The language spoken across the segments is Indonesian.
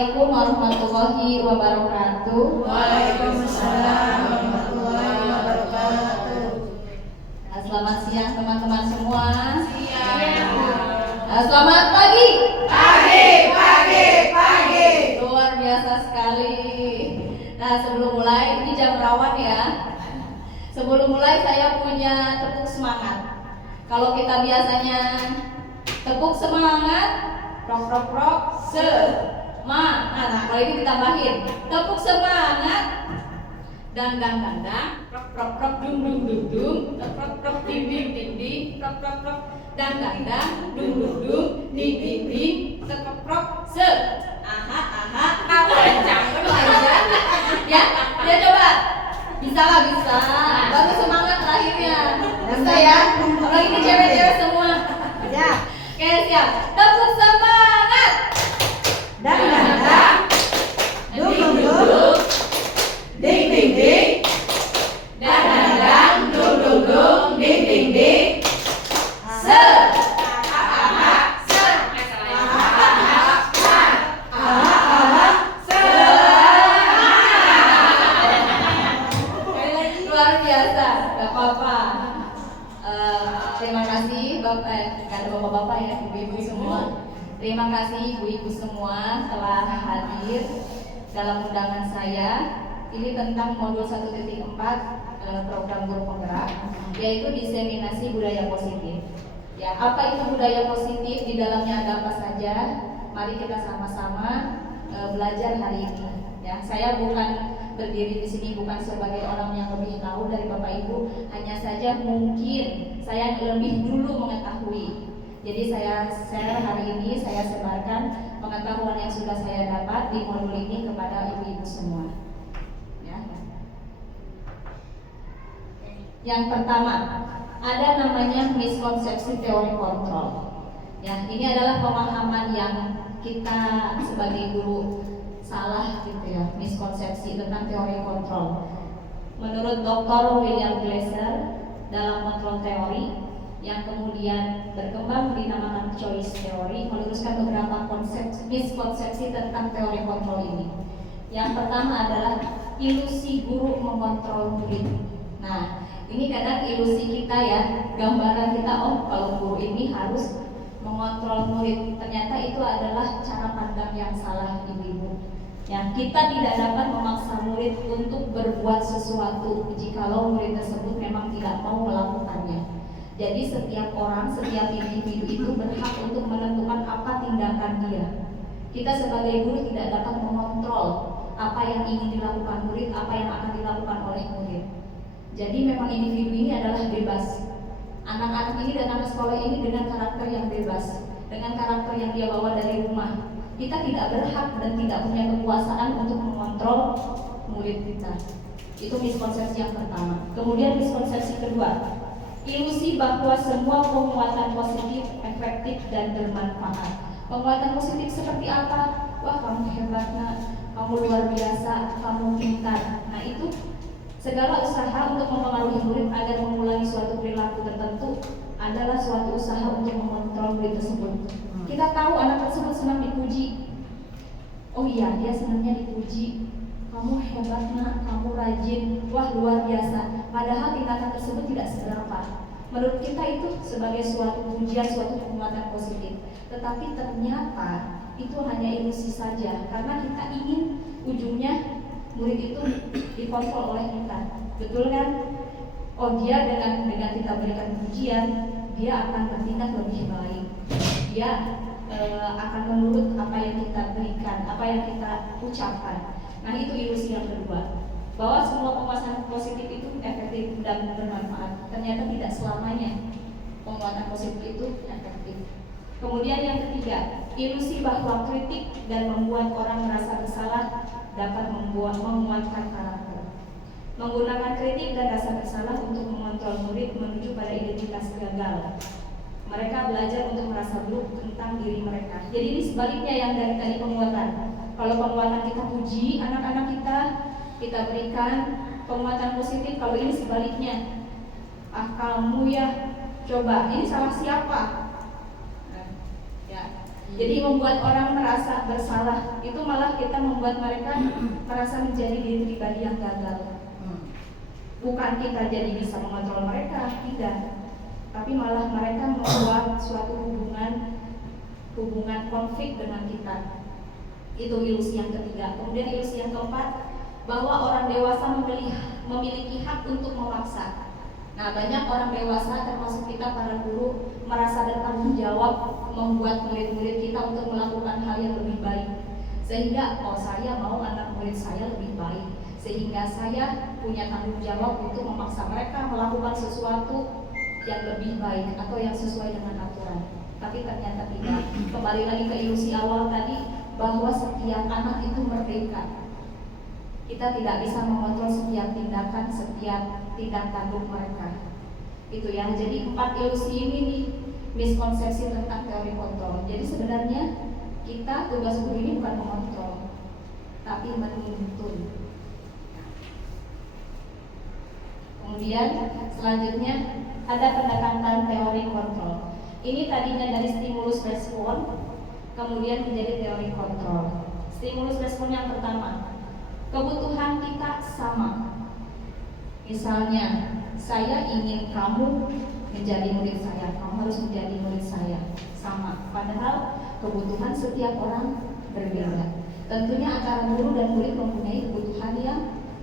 Assalamualaikum warahmatullahi wabarakatuh. Waalaikumsalam warahmatullahi wabarakatuh. Selamat siang teman-teman semua. Siang. Selamat pagi. Pagi. Luar biasa sekali. Nah, sebelum mulai, ini jam rawan ya. Sebelum mulai saya punya tepuk semangat. Kalau kita biasanya tepuk semangat, prok, semangat. Nah, kalau ini ditambahin, tepuk semangat, dang, prok, dung, prok, ding, prok, dang, dung, ding, prok, se, aha, ya, coba, bisa. Baru semangat terakhirnya, bisa ya. Kalau ini cewek-cewek semua, Ya. oke siap, tepuk semangat, Dang. Dung. Ding. Dang. Dung. Ding. se, luar biasa, gak apa-apa. Terima kasih Bapak, gak ada bapak-bapak ya, ibu-ibu semua. Terima kasih ibu-ibu semua telah hadir dalam undangan saya. Ini tentang modul 1.4 program guru penggerak, yaitu diseminasi budaya positif. Ya, apa itu budaya positif? Di dalamnya ada apa saja? Mari kita sama-sama belajar hari ini. Ya, saya bukan berdiri di sini bukan sebagai orang yang lebih tahu dari Bapak Ibu, hanya saja mungkin saya lebih dulu mengetahui. Jadi saya share hari ini, saya sebarkan pengetahuan yang sudah saya dapat di modul ini kepada ibu-ibu semua. Ya. Yang pertama, ada namanya miskonsepsi teori kontrol. Ya, ini adalah pemahaman yang kita sebagai guru salah gitu ya, miskonsepsi tentang teori kontrol. Menurut Dr. William Glasser dalam kontrol teori yang kemudian berkembang dinamakan choice theory, meluruskan beberapa miskonsepsi tentang teori kontrol ini. Yang pertama adalah ilusi guru mengontrol murid. Nah, ini kadang ilusi kita ya, gambaran kita, oh kalau guru ini harus mengontrol murid. Ternyata itu adalah cara pandang yang salah ibu-ibu. Ya, kita tidak dapat memaksa murid untuk berbuat sesuatu jikalau murid tersebut memang tidak mau melakukannya. Jadi setiap orang, setiap individu itu berhak untuk menentukan apa tindakan dia. Kita sebagai guru tidak dapat mengontrol apa yang ingin dilakukan murid, apa yang akan dilakukan oleh murid. Jadi memang individu ini adalah bebas. Anak-anak ini datang ke sekolah ini dengan karakter yang bebas, dengan karakter yang dia bawa dari rumah. Kita tidak berhak dan tidak punya kekuasaan untuk mengontrol murid kita. Itu miskonsepsi yang pertama. Kemudian miskonsepsi kedua, ilusi bahwa semua penguatan positif, efektif, dan bermanfaat. Penguatan positif seperti apa? Wah, kamu hebat nak, kamu luar biasa, kamu pintar. Nah itu segala usaha untuk mempengaruhi murid agar mengulangi suatu perilaku tertentu adalah suatu usaha untuk mengontrol murid tersebut. Kita tahu anak tersebut senang dipuji. Oh iya, dia senangnya dipuji. Kamu hebat nak, kamu rajin, wah luar biasa. Padahal tindakan tersebut tidak seberapa. Menurut kita itu sebagai suatu pujian, suatu penguatan positif. Tetapi ternyata itu hanya ilusi saja, karena kita ingin ujungnya murid itu dikontrol oleh kita. Betul kan? Oh dia dengan kita berikan pujian, dia akan bertindak lebih baik. Dia akan menurut apa yang kita berikan, apa yang kita ucapkan. Nah itu ilusi yang kedua, bahwa semua penguatan positif itu efektif dan bermanfaat. Ternyata tidak selamanya penguatan positif itu efektif. Kemudian yang ketiga, ilusi bahwa kritik dan membuat orang merasa bersalah dapat menguatkan karakter. Menggunakan kritik dan rasa bersalah untuk mengontrol murid menuju pada identitas gagal. Mereka belajar untuk merasa buruk tentang diri mereka. Jadi ini sebaliknya yang dari tadi penguatan. Kalau penguatan kita puji anak-anak kita berikan penguatan positif. Kalau ini sebaliknya, kamu ya, coba ini salah siapa? Nah, ya. Jadi membuat orang merasa bersalah, itu malah kita membuat mereka merasa menjadi diri pribadi yang gagal. Bukan kita jadi bisa mengontrol mereka, tidak. Tapi malah mereka membuat suatu hubungan konflik dengan kita. Itu ilusi yang ketiga. Kemudian ilusi yang keempat, bahwa orang dewasa memiliki hak untuk memaksa. Nah, banyak orang dewasa termasuk kita para guru merasa bertanggung jawab membuat murid-murid kita untuk melakukan hal yang lebih baik. Sehingga saya mau anak murid saya lebih baik. Sehingga saya punya tanggung jawab untuk memaksa mereka melakukan sesuatu yang lebih baik atau yang sesuai dengan aturan. Tapi ternyata tidak. Kembali lagi ke ilusi awal tadi, bahwa setiap anak itu merdeka. Kita tidak bisa mengontrol setiap tindakan, setiap tindak tanduk mereka. Itu ya. Jadi 4 ilusi ini nih, miskonsepsi tentang teori kontrol. Jadi sebenarnya kita tugas guru ini bukan mengontrol, tapi menuntun. Kemudian selanjutnya ada pendekatan teori kontrol. Ini tadinya dari stimulus respon, kemudian menjadi teori kontrol. Stimulus respon yang pertama, kebutuhan kita sama. Misalnya, saya ingin kamu menjadi murid saya, kamu harus menjadi murid saya, sama. Padahal kebutuhan setiap orang berbeda. Tentunya antara guru dan murid mempunyai kebutuhan yang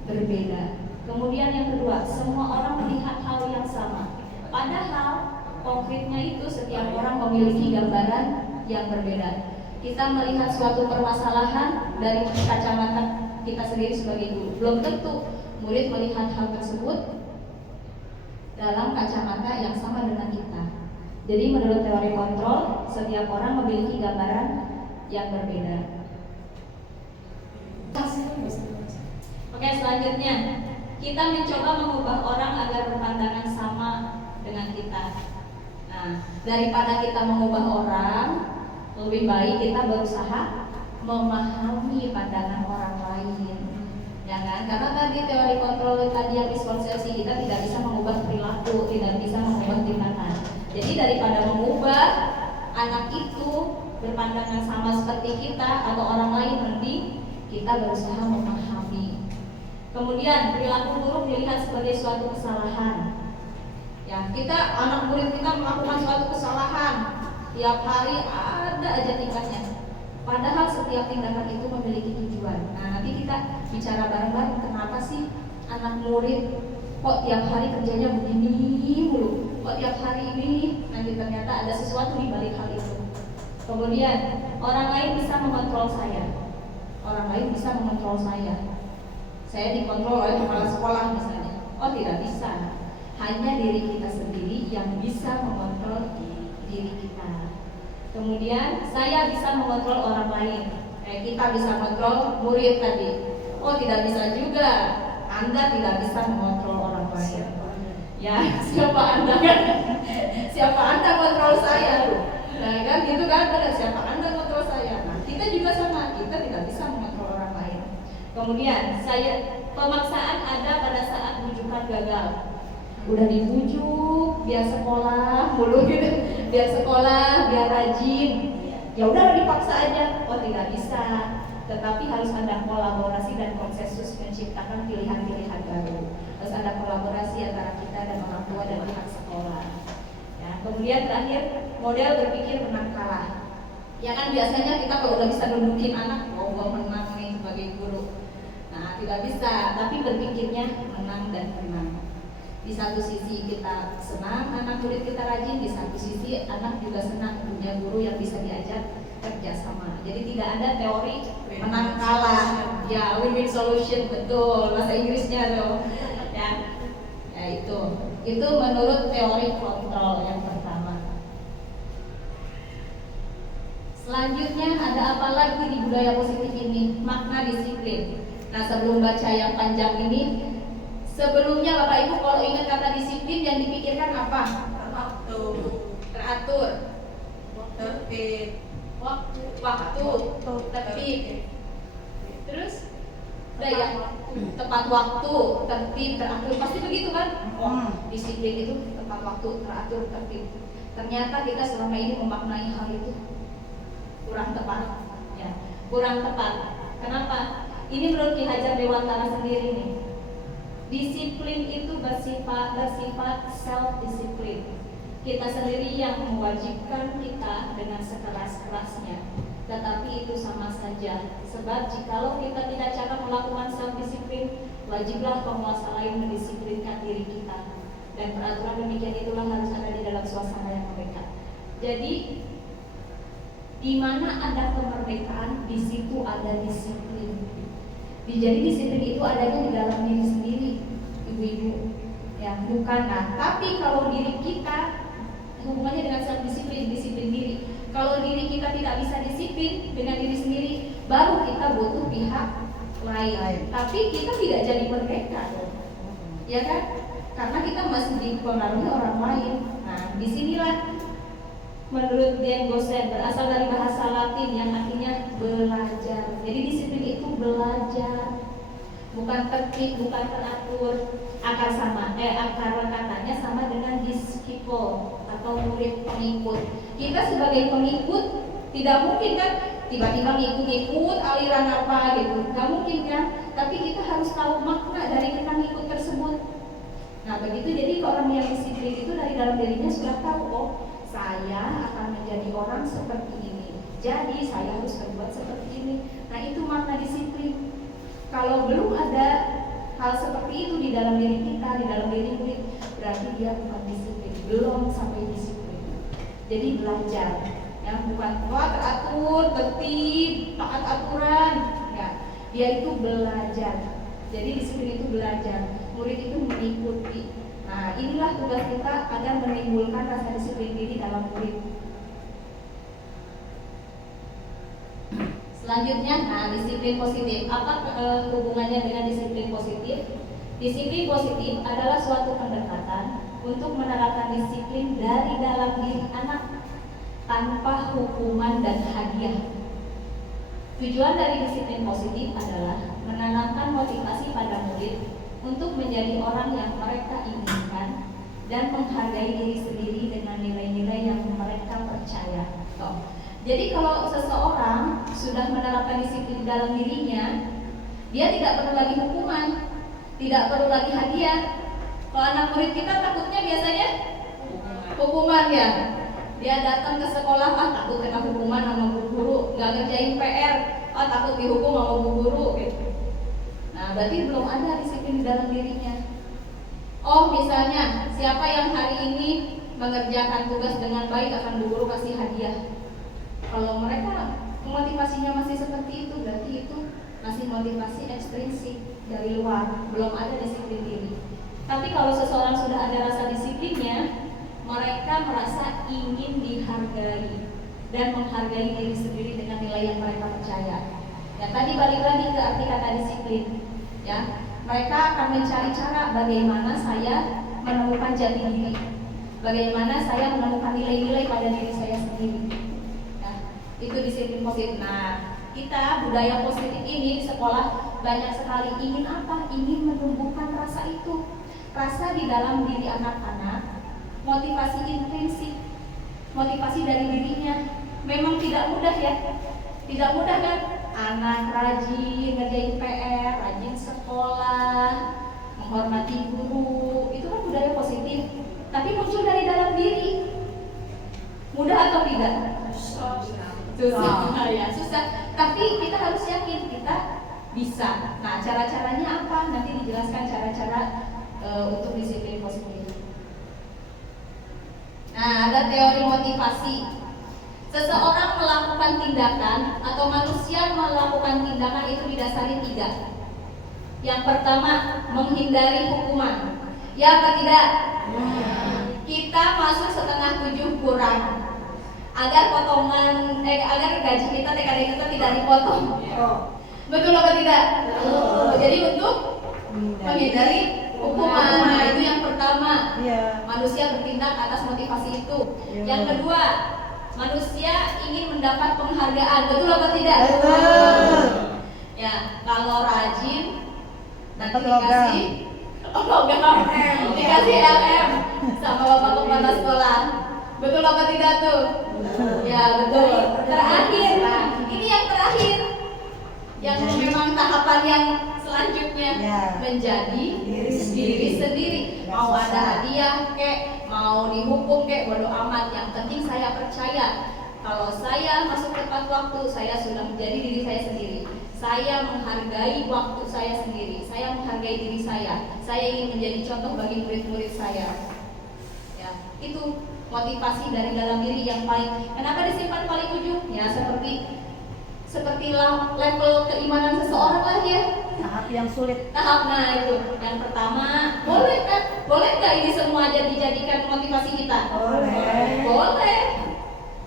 berbeda. Kemudian yang kedua, semua orang melihat hal yang sama. Padahal konkretnya itu setiap orang memiliki gambaran yang berbeda. Kita melihat suatu permasalahan dari kacamata kita sendiri sebagai guru. Belum tentu murid melihat hal tersebut dalam kacamata yang sama dengan kita. Jadi menurut teori kontrol, setiap orang memiliki gambaran yang berbeda. Oke, selanjutnya kita mencoba mengubah orang agar berpandangan sama dengan kita. Nah, daripada kita mengubah orang, lebih baik kita berusaha memahami pandangan orang lain, ya kan? Karena tadi teori kontrol tadi yang miskonsepsi, kita tidak bisa mengubah perilaku, tidak bisa mengubah tindakan. Jadi daripada mengubah anak itu berpandangan sama seperti kita atau orang lain, mending kita berusaha memahami. Kemudian perilaku buruk dilihat sebagai suatu kesalahan. Ya, kita anak murid kita melakukan suatu kesalahan, tiap hari ada aja tingkahnya. Padahal setiap tindakan itu memiliki tujuan. Nah, nanti kita bicara bareng-bareng, kenapa sih anak murid kok tiap hari kerjanya begini mulu? Kok tiap hari ini? Nanti ternyata ada sesuatu di balik hal itu. Kemudian orang lain bisa mengontrol saya. Orang lain bisa mengontrol saya. Saya dikontrol oleh kepala sekolah misalnya. Oh, tidak bisa. Hanya diri kita sendiri yang bisa mengontrol diri kita. Kemudian saya bisa mengontrol orang lain. Kita bisa mengontrol murid tadi. Oh, tidak bisa juga. Anda tidak bisa mengontrol orang lain. Ya, siapa Anda kan? Siapa Anda kontrol saya? Nah, kan gitu kan? Benar, siapa Anda kontrol saya? Nah, kita juga sama. Kita tidak bisa mengontrol orang lain. Kemudian pemaksaan ada pada saat rujukan gagal. Udah dibujuk biar sekolah mulu gitu, biar sekolah, biar rajin, ya udah dipaksa aja. Oh, tidak bisa, tetapi harus ada kolaborasi dan konsensus menciptakan pilihan-pilihan baru. Harus ada kolaborasi antara kita dan orang tua dan pihak sekolah. Ya, kemudian terakhir, model berpikir menang kalah. Ya kan biasanya kita kalau udah bisa nunjukin anak, oh gua menang nih sebagai guru. Nah, tidak bisa, tapi berpikirnya menang dan menang. Di satu sisi kita senang anak murid kita rajin, di satu sisi anak juga senang punya guru yang bisa diajak kerjasama. Jadi tidak ada teori menang kalah. Ya, win-win solution, betul bahasa Inggrisnya tuh. Ya itu menurut teori kontrol yang pertama. Selanjutnya ada apa lagi di budaya positif ini? Makna disiplin. Nah, sebelum baca yang panjang ini, sebelumnya Bapak Ibu kalau ingat kata disiplin yang dipikirkan apa? Teratur, tertib, waktu, tertib. Terus udah ya, tepat waktu, tertib, teratur, pasti begitu kan? Oh, disiplin itu tepat waktu, teratur, tertib. Ternyata kita selama ini memaknai hal itu kurang tepat. Ya, kurang tepat. Kenapa? Ini menurut Ki Hajar Dewantara sendiri nih. Disiplin itu bersifat self disiplin. Kita sendiri yang mewajibkan kita dengan sekeras-kerasnya. Tetapi itu sama saja. Sebab jikalau kita tidak cara melakukan self disiplin, wajiblah penguasa lain mendisiplinkan diri kita. Dan peraturan demikian itulah harus ada di dalam suasana yang merdeka. Jadi di mana ada kemerdekaan, di situ ada disiplin. Jadi disiplin itu adanya di dalam diri sendiri, ibu-ibu. Ya, bukan. Nah, tapi kalau diri kita hubungannya dengan self disiplin, disiplin diri. Kalau diri kita tidak bisa disiplin dengan diri sendiri, baru kita butuh pihak lain. Tapi kita tidak jadi merdeka, ya kan? Karena kita masih dipengaruhi orang lain. Nah, disinilah menurut Dean Goosen berasal dari bahasa Latin yang artinya belajar. Jadi disiplin itu belajar, bukan tertib, bukan teratur. Akar katanya sama dengan disciple atau murid pengikut. Kita sebagai pengikut tidak mungkin kan tiba-tiba ngikut aliran apa gitu, nggak mungkin kan? Tapi kita harus tahu makna dari kita ngikut tersebut. Nah begitu, jadi orang yang disiplin itu dari dalam dirinya sudah tahu, oh saya akan menjadi orang seperti ini, jadi saya harus berbuat seperti ini. Nah itu makna disiplin. Kalau belum ada hal seperti itu di dalam diri kita, di dalam diri murid, berarti dia bukan disiplin, belum sampai disiplin. Jadi belajar, ya bukan teratur, tertib, taat aturan, ya. Dia itu belajar. Jadi disiplin itu belajar, murid itu mengikuti. Nah inilah tugas kita agar menimbulkan rasa disiplin diri dalam murid. Selanjutnya, nah disiplin positif. Apa hubungannya dengan disiplin positif? Disiplin positif adalah suatu pendekatan untuk menerapkan disiplin dari dalam diri anak tanpa hukuman dan hadiah. Tujuan dari disiplin positif adalah menanamkan motivasi pada murid untuk menjadi orang yang mereka inginkan dan menghargai diri sendiri dengan nilai-nilai yang mereka percaya. Jadi kalau seseorang sudah menerapkan disiplin dalam dirinya, dia tidak perlu lagi hukuman, tidak perlu lagi hadiah. Kalau anak murid kita takutnya biasanya hukuman ya. Dia datang ke sekolah, takut kena hukuman sama bu guru, nggak ngerjain PR, takut dihukum sama bu guru gitu. Nah berarti belum ada disiplin di dalam dirinya. Oh misalnya siapa yang hari ini mengerjakan tugas dengan baik akan bu guru kasih hadiah. Kalau mereka motivasinya masih seperti itu, berarti itu masih motivasi ekstrinsik dari luar, belum ada disiplin diri. Tapi kalau seseorang sudah ada rasa disiplinnya, mereka merasa ingin dihargai dan menghargai diri sendiri dengan nilai yang mereka percaya. Ya tadi balik lagi ke arti kata disiplin. Ya, mereka akan mencari cara bagaimana saya menemukan jati diri, bagaimana saya menemukan nilai-nilai pada diri saya sendiri. Itu disiplin positif. Nah, kita budaya positif ini di sekolah banyak sekali ingin apa? Ingin menumbuhkan rasa itu, rasa di dalam diri anak-anak, motivasi intrinsik, motivasi dari dirinya. Memang tidak mudah ya, tidak mudah kan? Anak rajin ngerjain PR, rajin sekolah, menghormati guru, itu kan budaya positif. Tapi muncul dari dalam diri, mudah atau tidak? Susah, ya susah. Tapi kita harus yakin kita bisa. Nah, cara-caranya apa? Nanti dijelaskan cara-cara untuk disiplin positif. Nah, ada teori motivasi. Seseorang melakukan tindakan atau manusia melakukan tindakan itu didasari 3. Yang pertama, menghindari hukuman. Ya atau tidak? Kita masuk setengah 7 kurang. Agar agar gaji kita, TKD kita tidak dipotong. Betul apa tidak? Jadi untuk menghindari hukuman. Nah, itu yang pertama. Manusia bertindak atas motivasi itu. Yang kedua, manusia ingin mendapat penghargaan. Betul apa tidak? Betul. Ya, kalau rajin nanti dikasih logam, dikasih LM sama bapak kepala sekolah. Betul apa tidak tuh? Ya betul. Terakhir, nah, ini yang terakhir, yang memang tahapan yang selanjutnya, Ya. menjadi Diri diri sendiri. Mau Nggak ada susah. hadiah kek, mau dihukum kek, bodo amat. Yang penting saya percaya kalau saya masuk tepat waktu, saya sudah menjadi diri saya sendiri. Saya menghargai waktu saya sendiri. Saya menghargai diri saya. Saya ingin menjadi contoh bagi murid-murid saya. Ya, itu motivasi dari dalam diri yang paling. Kenapa disimpan paling ujung? Ya seperti level keimanan seseorang lah ya. Tahap yang sulit. Tahap, nah itu yang pertama, boleh kan? Boleh nggak ini semua dijadikan motivasi kita? Boleh. Boleh.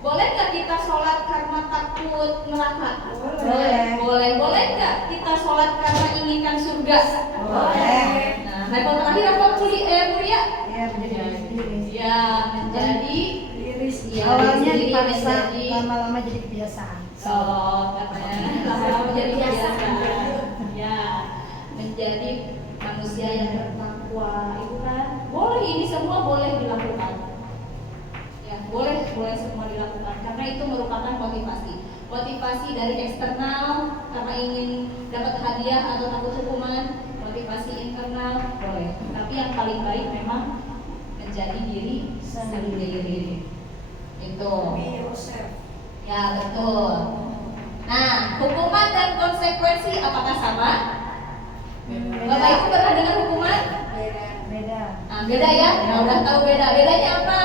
Boleh nggak kita sholat karena takut neraka? Boleh. Boleh. Boleh nggak kita sholat karena inginkan surga? Boleh. Nah, level terakhir apa Mulia? Ya, menjadi diri sendiri. Ya, menjadi Diri Ya, awalnya diri sendiri dipaksa, menjadi- lama-lama jadi kebiasaan. katanya lama-lama menjadi biasa. Ya, menjadi manusia yang bertakwa itu kan boleh, ini semua boleh dilakukan. Ya, boleh semua dilakukan karena itu merupakan motivasi dari eksternal karena ingin dapat hadiah atau takut hukuman, motivasi internal boleh, tapi yang paling baik memang menjadi diri sendiri itu. Ya betul. Nah, hukuman dan konsekuensi apakah sama? Bapak Ibu pernah dengar hukuman? Beda. Nah, beda ya? Nah, udah tahu beda. Bedanya apa?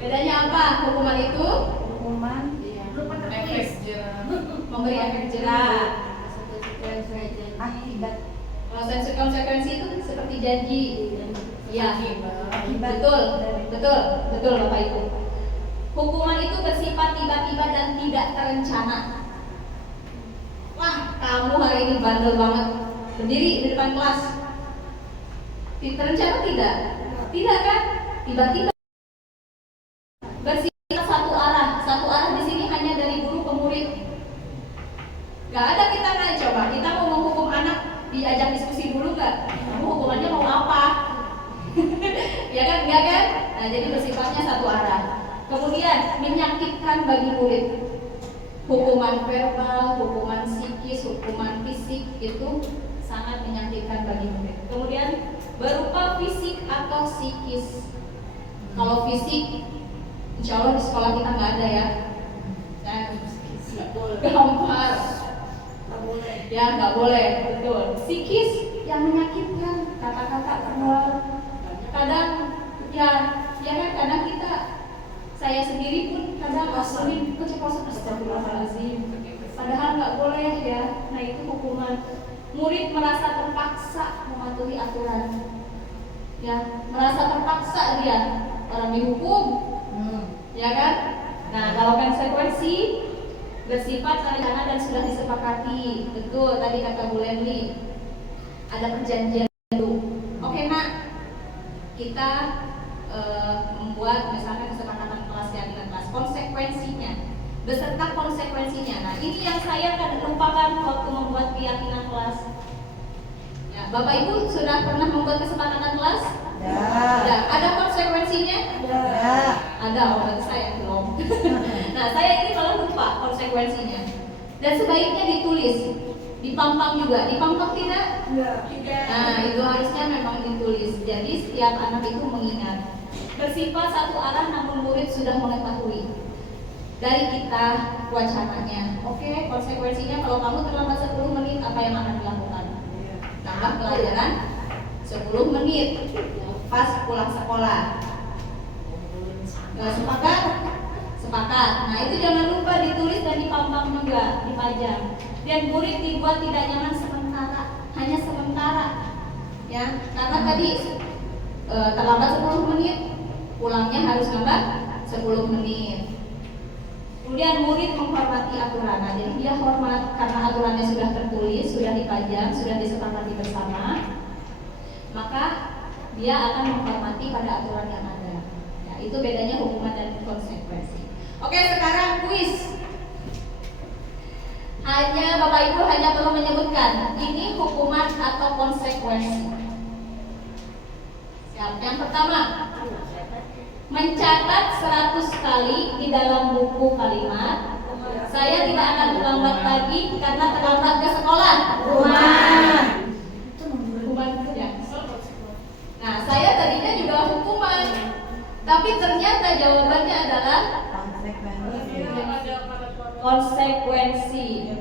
Bedanya apa? Hukuman itu Hukuman memberi efek jerah. akibat. Kalau konsekuensi itu seperti janji. Ya, Akibat. betul Bapak Ibu. Hukuman itu bersifat tiba-tiba dan tidak terencana. Wah, kamu hari ini bandel banget, berdiri di depan kelas. Terencana tidak? Tidak kan? Tiba-tiba. Bersifat satu arah di sini hanya dari guru ke murid. Gak ada kita nanya, coba kita mau menghukum anak diajak diskusi dulu nggak? Kamu hukumannya mau apa? Ya kan, enggak kan? Nah, jadi bersifatnya satu arah. Kemudian menyakitkan bagi murid. Hukuman verbal, hukuman psikis, hukuman fisik itu sangat menyakitkan bagi murid. Kemudian berupa fisik atau psikis. Kalau fisik, insya Allah di sekolah kita nggak ada ya. Dan gampar. Ya nggak boleh, betul. Psikis yang menyakitkan, kata-kata keluar. Kadang ya kan kadang kita, saya sendiri pun kadang ngasuhin keceplosan, astagfirullahaladzim. Padahal nggak boleh ya. Nah itu hukuman. Murid merasa terpaksa mematuhi aturan. Ya, merasa terpaksa dia orang dihukum. Ya kan? Nah kalau konsekuensi bersifat terencana dan sudah disepakati. Betul tadi kata Bu Lenli, ada perjanjian dulu. Oke nak, kita membuat misalkan kesepakatan kelas dengan kelas, konsekuensinya beserta konsekuensinya. Nah ini yang saya kadang lupakan waktu membuat keyakinan kelas. Ya, Bapak Ibu sudah pernah membuat kesepakatan kelas? Ya. Ada konsekuensinya? Ya. Ada, berarti saya belum. Nah, saya ini malah lupa konsekuensinya. Dan sebaiknya ditulis, dipampang juga. Dipampang tidak? Nah, itu harusnya memang ditulis. Jadi setiap anak itu mengingat. Bersifat satu arah namun murid sudah mengetahui. Dari kita wacananya. Oke, konsekuensinya kalau kamu terlambat 10 menit apa yang akan dilakukan? Tambah pelajaran 10 menit. Pas pulang sekolah. Sepakat? Sepakat. Nah itu jangan lupa ditulis dan dipampang juga, dipajang. Dan murid dibuat tidak nyaman sementara, hanya sementara. Ya, karena tadi terlambat 10 menit, pulangnya harus nambah 10 menit. Kemudian murid menghormati aturan. Nah, jadi dia hormat karena aturannya sudah tertulis, sudah dipajang, sudah disepakati bersama. Maka dia akan menghormati pada aturan yang ada. Ya, itu bedanya hukuman dan konsekuensi. Oke, sekarang kuis. Hanya Bapak Ibu hanya perlu menyebutkan ini hukuman atau konsekuensi. Siap. Yang pertama, mencatat 100 kali di dalam buku kalimat, saya tidak akan terlambat lagi karena terlambat ke sekolah. Hukuman. Hukuman ya. Nah, saya tadinya juga hukuman, tapi ternyata jawabannya adalah konsekuensi.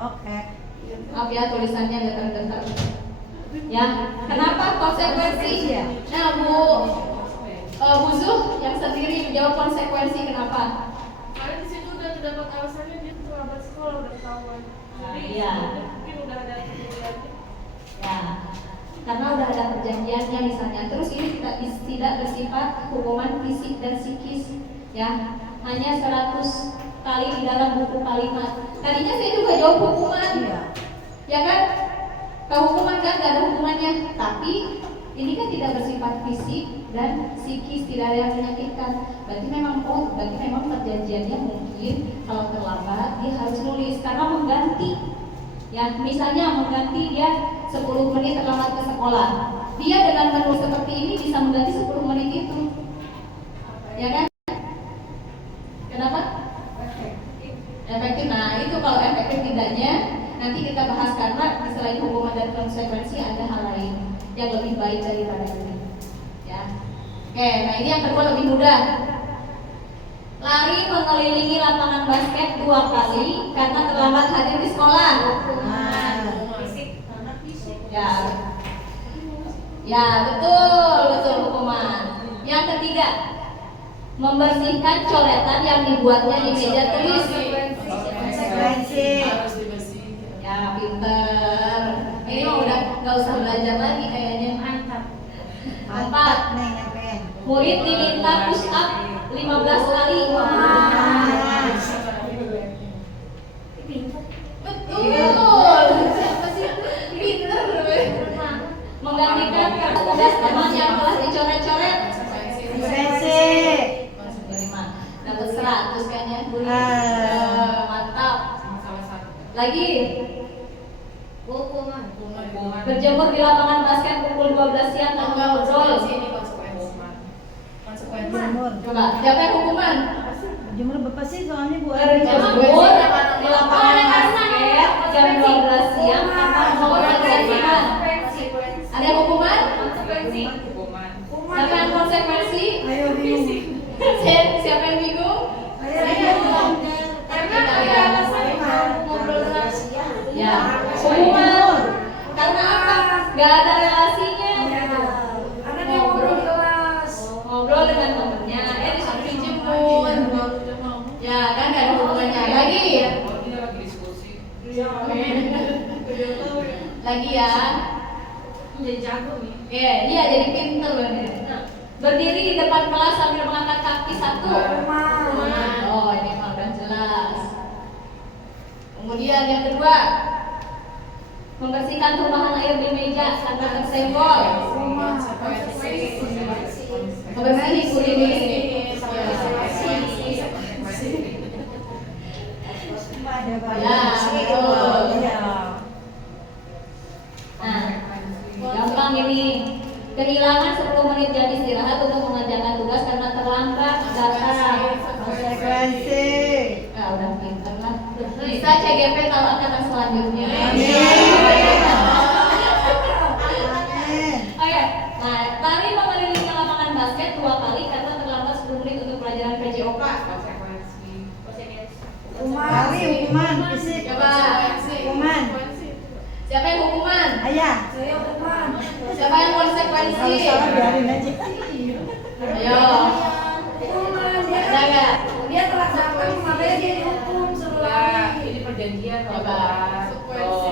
Oke. Maaf ya tulisannya getar-getar. Ya, kenapa konsekuensi? Nah, Bu Zuh yang sendiri menjawab konsekuensi kenapa? Karena di situ udah terdapat alasannya dia terlambat sekolah udah ketahuan. Jadi Iya. mungkin udah ada perjanjiannya. Ya, karena udah ada perjanjiannya misalnya. Terus ini tidak bersifat hukuman fisik dan psikis, ya. Hanya 100 kali di dalam buku kalimat. Tadinya saya juga jawab hukuman, ya kan? Hukuman kan gak ada hukumannya, tapi ini kan tidak bersifat fisik dan psikis, tidak ada yang menyakitkan. Berarti memang perjanjiannya mungkin kalau terlambat dia harus nulis karena mengganti. Ya, misalnya mengganti dia 10 menit terlambat ke sekolah. Dia dengan menulis seperti ini bisa mengganti 10 menit itu. Ya kan? Kenapa? Efektif. Nah, itu kalau efektif tidaknya nanti kita bahas karena selain hukuman dan konsekuensi ada hal lain yang lebih baik daripada ini. Ya. Oke, nah ini yang kedua lebih mudah. Lari mengelilingi lapangan basket 2 kali karena terlambat hadir di sekolah. Ya. Ya, betul hukuman. Yang ketiga, membersihkan coretan yang dibuatnya di meja tulis. Konsekuensi. Ya, pinter. Ini udah nggak usah belajar lagi kayaknya. Mantap nih nyampein. Murid diminta push up 15 kali. Betul. Siapa sih? Pinter. Menggantikan tugas teman yang telah dicoret-coret. Konsekuensi. Dapat 100 kayaknya. Mantap. Lagi. Berjemur di lapangan basket pukul 12 siang tanpa ngobrol. Jemur. Coba, siapa yang hukuman? Jemur bapak sih soalnya buat Berjemur di lapangan basket jam 12 siang tanpa ngobrol. Ada yang hukuman? Siapa yang konsekuensi? Ayo bingung. Siapa yang bingung? Ya, hukuman. Karena apa? Gak ada relasinya. Karena dia ngobrol di kelas. Ngobrol dengan temennya, disuruh dijemur. Ya kan gak ada hubungannya. Lagi ya. Jadi jago nih. Iya jadi pinter loh nih. Berdiri di depan kelas sambil mengangkat kaki 1. Oh, ini mah udah jelas. Kemudian yang kedua, membersihkan tumpahan air di meja agar tersenggol. Membersihkan kulit. Ya, betul. Nah, gampang ini. Kehilangan 10 menit jam istirahat untuk mengerjakan tugas karena terlambat datang. Konsekuensi. Nah, udah pinter lah. Bisa CGP kalau angkatan selanjutnya. Oke, nah tari mengelilingi lapangan basket 2 kali karena terlambat 10 menit untuk pelajaran PJOK. Hari hukuman fisik. Coba. Hukuman. Siapa yang hukuman? Ayah. Siapa yang konsekuensi? Kalau salah biarin aja. Ayo. Ada nggak? Dia telah datang, makanya dia dihukum suruh lari. Ini perjanjian Coba.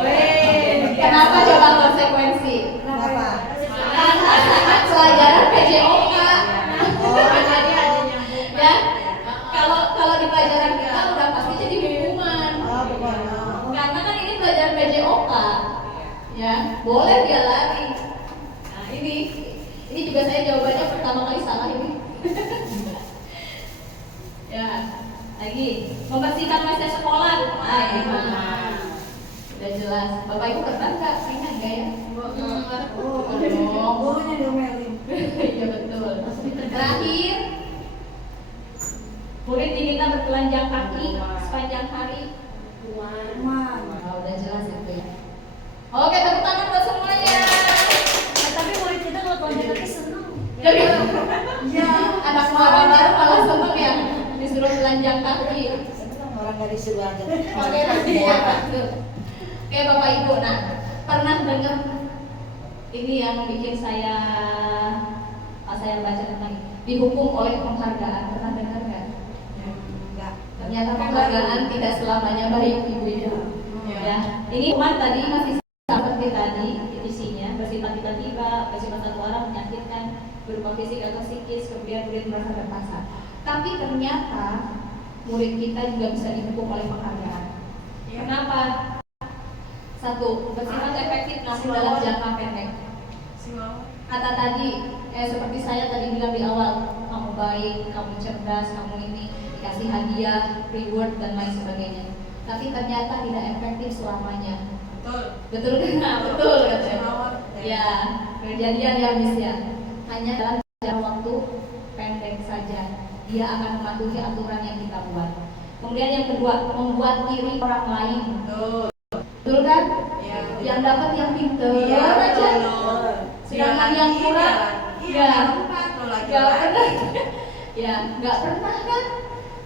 Weh. Kenapa coba konsekuensi? Kenapa? Karena sangat pelajaran PJOK. Ya, kalau di pelajaran kita udah pasti jadi hukuman. Oh, bukan. Karena kan ini pelajaran PJOK. ya boleh dia lari. Nah ini juga saya jawabannya pertama kali salah ini. Ya lagi membersihkan meja sekolah. Nah, ini udah jelas. Bapak Ibu pernah nggak? Ingat nggak ya? Gurunya diomelin. Iya betul. Terakhir, murid diminta bertelanjang kaki sepanjang hari. Kuman. Nah, udah jelas itu ya. Oke, tepuk tangan buat semuanya. Tapi murid kita kalau telanjang kaki seneng. Jadi, Iya. anak orang baru malah seneng ya disuruh telanjang kaki. Orang dari disuruh aja. Oke, Oke, Bapak Ibu. Nah, pernah dengar ini yang bikin saya baca tentang dihukum oleh penghargaan. Pernah dengar nggak? Enggak. Ternyata penghargaan tidak selamanya baik, ibu-ibu. Ya, ini hukuman tadi masih seperti tadi isinya, bersifat tiba-tiba, bersifat satu arah, menyakitkan, berupa fisik atau psikis, kemudian murid merasa berpasak. Tapi ternyata murid kita juga bisa dihukum oleh penghargaan. Kenapa? Satu, bersifat efektif namun dalam jangka pendek. Kata tadi, seperti saya tadi bilang di awal, kamu baik, kamu cerdas, kamu ini dikasih hadiah, reward dan lain sebagainya. Tapi ternyata tidak efektif selamanya. Betul kan? Nah, betul katanya. Ya, kejadian ya Miss ya. Hanya dalam jangka waktu pendek saja dia akan mematuhi aturan yang kita buat. Kemudian yang kedua, membuat iri orang lain. Betul kan? Ya. Yang dapat yang pintar Iya, aja. betul. Sedangkan yang kurang, ya, nggak pernah. Ya, nggak pernah kan?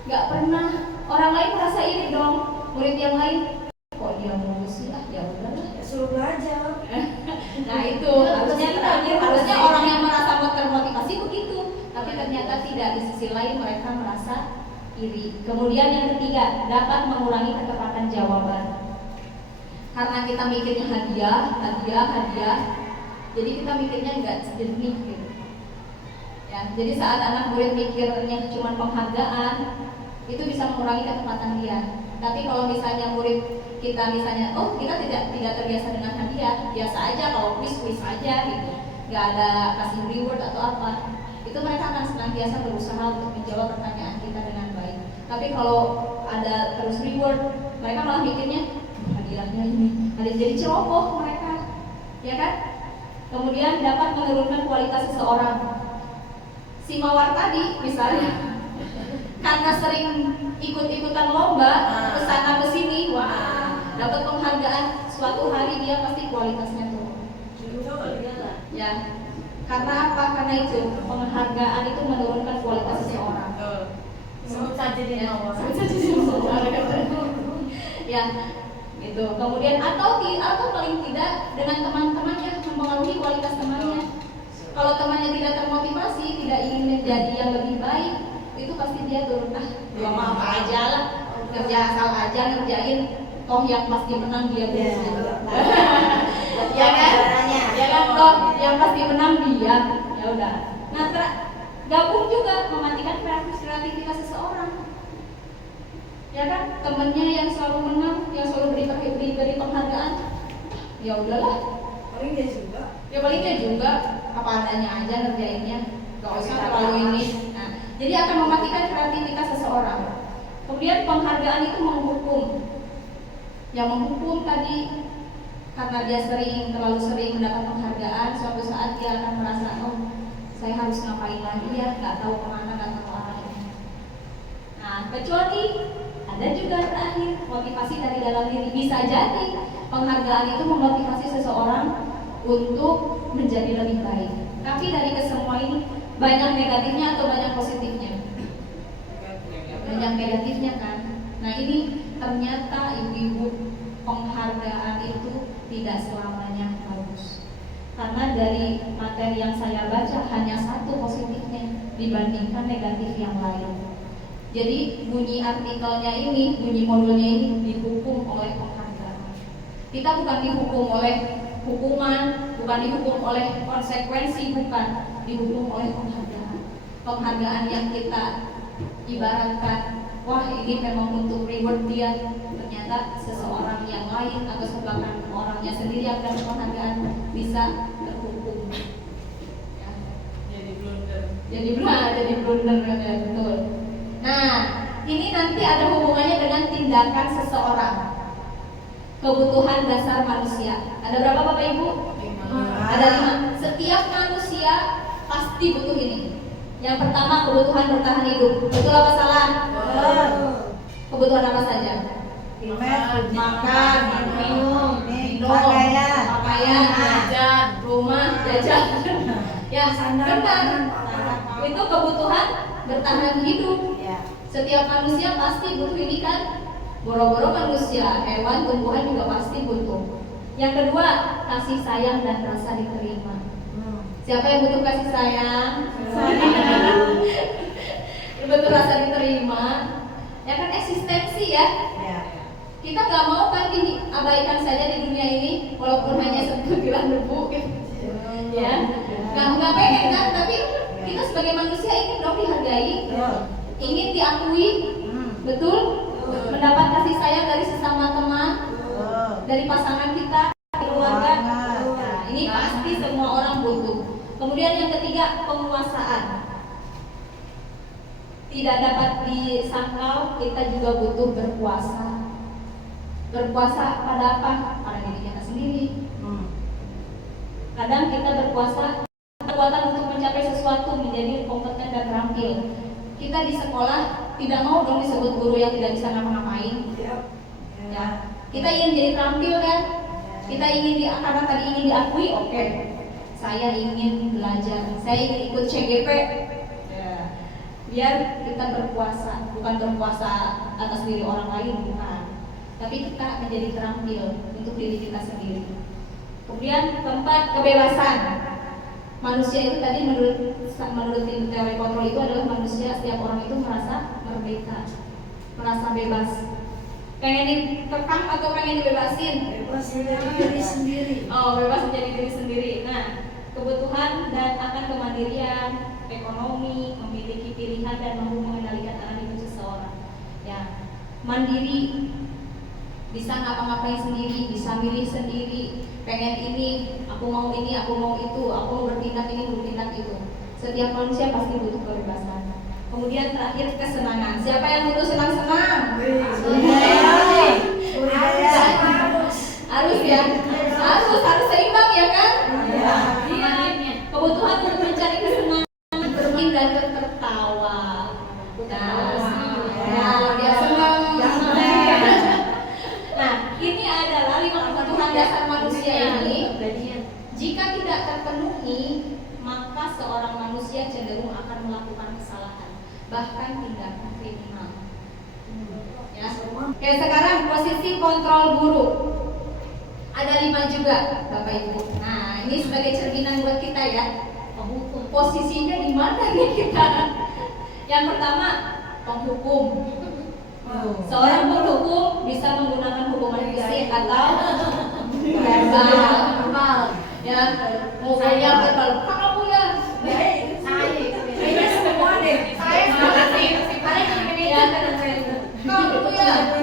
Nggak pernah. Orang lain merasa iri dong. Murid yang lain, kok dia mulus sih? Ah, ya udahlah. Suruh belajar. Nah itu harusnya orang yang merasa termotivasi begitu, tapi ternyata tidak. Di sisi lain mereka merasa iri. Kemudian yang ketiga, dapat mengurangi ketepatan jawaban. Karena kita mikirnya hadiah, jadi kita mikirnya nggak jernih gitu. Ya, jadi saat anak murid mikirnya cuma penghargaan, itu bisa mengurangi ketepatan dia. Tapi kalau misalnya murid kita misalnya, oh kita tidak terbiasa dengan hadiah, biasa aja, kalau kuis aja gitu, nggak ada kasih reward atau apa, itu mereka akan senantiasa berusaha untuk menjawab pertanyaan kita dengan baik. Tapi kalau ada terus reward, mereka malah mikirnya hadiahnya ini, ada jadi ceroboh mereka, ya kan? Kemudian dapat menurunkan kualitas seseorang. Si Mawar tadi misalnya, karena sering ikut-ikutan lomba, kesana kesini, wah, dapat penghargaan. Suatu hari dia pasti kualitasnya turun. Ya, karena apa? Karena itu penghargaan itu menurunkan kualitas seseorang. Sebut saja di Mawar. Ya, gitu. Kemudian atau paling tidak dengan teman-teman yang mempengaruhi kualitas temannya. Kalau temannya tidak termotivasi, tidak ingin menjadi yang lebih baik, itu pasti dia turun. Apa aja lah, kerja asal aja ngerjain, toh yang pasti menang dia dulu. Ya kan? Ya kan, toh yang pasti menang dia. Ya udah. Nah, gabung juga mematikan kreativitas seseorang. Ya kan, temennya yang selalu menang, yang selalu beri penghargaan, ya udahlah. Paling dia juga. Ya paling dia juga apa adanya aja ngerjainnya, gak usah terlalu ini. Nah, jadi akan mematikan kreativitas seseorang. Kemudian penghargaan itu menghukum. Yang menghukum tadi karena dia terlalu sering mendapat penghargaan, suatu saat dia akan merasa, oh saya harus ngapain lagi ya, nggak tahu kemana, nggak tahu arahnya. Nah, kecuali ada juga terakhir motivasi dari dalam diri. Bisa jadi penghargaan itu memotivasi seseorang untuk menjadi lebih baik. Tapi dari kesemua ini banyak negatifnya atau banyak positifnya? Banyak negatifnya kan. Nah ini ternyata ibu-ibu, penghargaan itu tidak selamanya bagus. Karena dari materi yang saya baca hanya satu positifnya dibandingkan negatif yang lain. Jadi bunyi artikelnya ini, bunyi modulnya ini dihukum oleh penghargaan. Kita bukan dihukum oleh hukuman, bukan dihukum oleh konsekuensi, bukan dihukum oleh penghargaan. Penghargaan yang kita ibaratkan, wah ini memang untuk reward dia, ternyata seseorang yang lain atau bahkan orang temannya sendiri yang dapat penghargaan bisa terhukum. Ya. Jadi blunder. Jadi blunder ya, betul. Nah, ini nanti ada hubungannya dengan tindakan seseorang. Kebutuhan dasar manusia. Ada berapa Bapak Ibu? 5. Ada 5. Setiap manusia pasti butuh ini. Yang pertama kebutuhan bertahan hidup. Betul apa salah? Kebutuhan apa saja? Makan, minum, pakaian, Jajan. rumah, jajan. Ya, Sandal, benar. tangan. Itu kebutuhan bertahan hidup. Ya. Setiap manusia pasti butuh ini kan. Boro-boro manusia, hewan, tumbuhan juga pasti butuh. Yang kedua, kasih sayang dan rasa diterima. Siapa yang butuh kasih sayang? Betul, rasa diterima. Ya kan eksistensi ya. Ya. Kita nggak mau kan diabaikan saja di dunia ini, walaupun hanya sebutiran debu gitu. Ya, nggak pengen kan? Tapi kita sebagai manusia ingin dong dihargai, ingin diakui, betul? Mendapat kasih sayang dari sesama teman, dari pasangan kita, keluarga. Nah, ini pasti semua orang butuh. Kemudian yang ketiga, penguasaan. Tidak dapat disangkal, kita juga butuh berkuasa. Berkuasa pada apa? Pada diri kita sendiri. Kadang kita berkuasa kekuatan untuk mencapai sesuatu, menjadi kompeten dan terampil. Kita di sekolah tidak mau dong disebut guru yang tidak bisa ngapa-ngapain. Ya, kita ingin jadi terampil kan? Kita ingin karena tadi ingin diakui, oke. Saya ingin belajar, saya ingin ikut CGP. Ya. Biar kita berkuasa, bukan berkuasa atas diri orang lain, bukan. Tapi kita menjadi terampil untuk diri kita sendiri. Kemudian keempat, kebebasan. Manusia itu tadi menurut teori kontrol itu adalah manusia, setiap orang itu merasa merdeka, merasa bebas. Pengen dikekang atau pengen dibebasin? Bebas menjadi diri sendiri. Oh, bebas menjadi diri sendiri. Nah, kebutuhan dan akan kemandirian, ekonomi, memiliki pilihan dan mampu mengendalikan arah hidup seseorang. Ya, mandiri, bisa ngapa-ngapain sendiri, bisa milih sendiri. Pengen ini, aku mau ini, aku mau itu, aku mau bertindak ini, bertindak itu. Setiap manusia pasti butuh kebebasan. Kemudian terakhir, kesenangan. Siapa yang butuh senang-senang? Harus ya, harus seimbang ya kan? Iya. Kebutuhan untuk mencari kesenangan, bermain dan tertawa. Nah, dia senang. Nah, ini adalah 5 kebutuhan dasar manusia ini. Jika tidak terpenuhi, maka seorang manusia cenderung akan melakukan kesalahan, bahkan tindakan kriminal. Ya. Oke, sekarang posisi kontrol guru. Ada 5 juga, Bapak Ibu. Nah, ini sebagai cerminan buat kita ya. Posisinya di mana nih kita? Yang pertama, penghukum. Seorang penghukum bisa menggunakan hukuman fisik atau verbal. Ya, mukulnya verbal. Kamu ya. Kayaknya semua deh. Ya, kamu ya.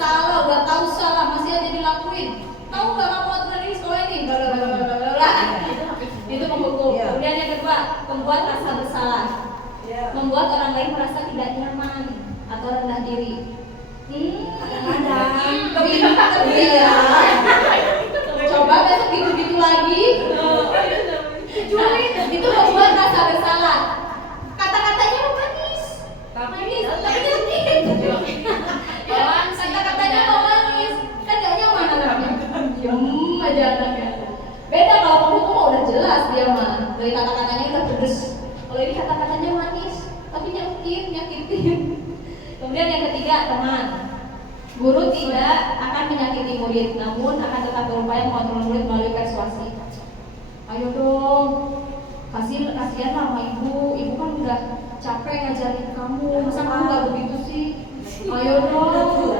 Salah, udah tahu salah, masih aja dilakuin. Tahu nggak kamu aturan ini sekolah ini? Blablabla. Itu penghukum. Kemudian yang kedua, membuat rasa bersalah. Membuat orang lain merasa tidak nyaman atau rendah diri. Kadang-kadang. Iya. Coba besok gitu-gitu lagi. Itu membuat rasa bersalah. Kata-katanya manis, tapi nyakit. Kata-katanya manis, kan gak nyaman anaknya. Diem aja anaknya. Beda kalau penghukum udah jelas dia mah. Dari kata-katanya udah pedes. Kalau ini kata-katanya manis, tapi nyakitin. Kemudian yang ketiga, teman. Guru tidak akan menyakiti murid, namun akan tetap berupaya mengontrol murid melalui persuasi. Ayo dong, kasihan lah sama ibu kan udah capek ngajarin kamu, masa kamu gak begitu sih? Ayo dong.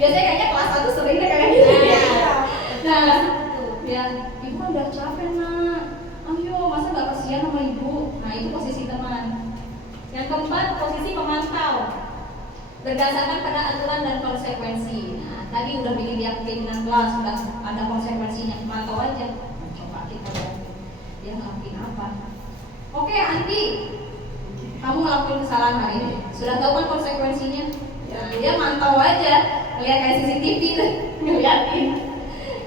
Biasanya kayaknya kelas 1 seringnya kayak gitu ya. Nah, ya ibu kan udah capek nak. Ayo, masa gak kasihan sama ibu? Nah, itu posisi teman. Yang keempat, posisi pemantau. Berdasarkan pada aturan dan konsekuensi. Nah, tadi udah bikin dia keinginan kelas, sudah ada konsekuensinya, mantau aja. Coba kita lihat dia ngelakuin apa. Oke, Andi, kamu ngelakuin kesalahan hari ini, sudah tahu kan konsekuensinya? Ya, dia mantau aja, lihat kayak CCTV, ngeliatin.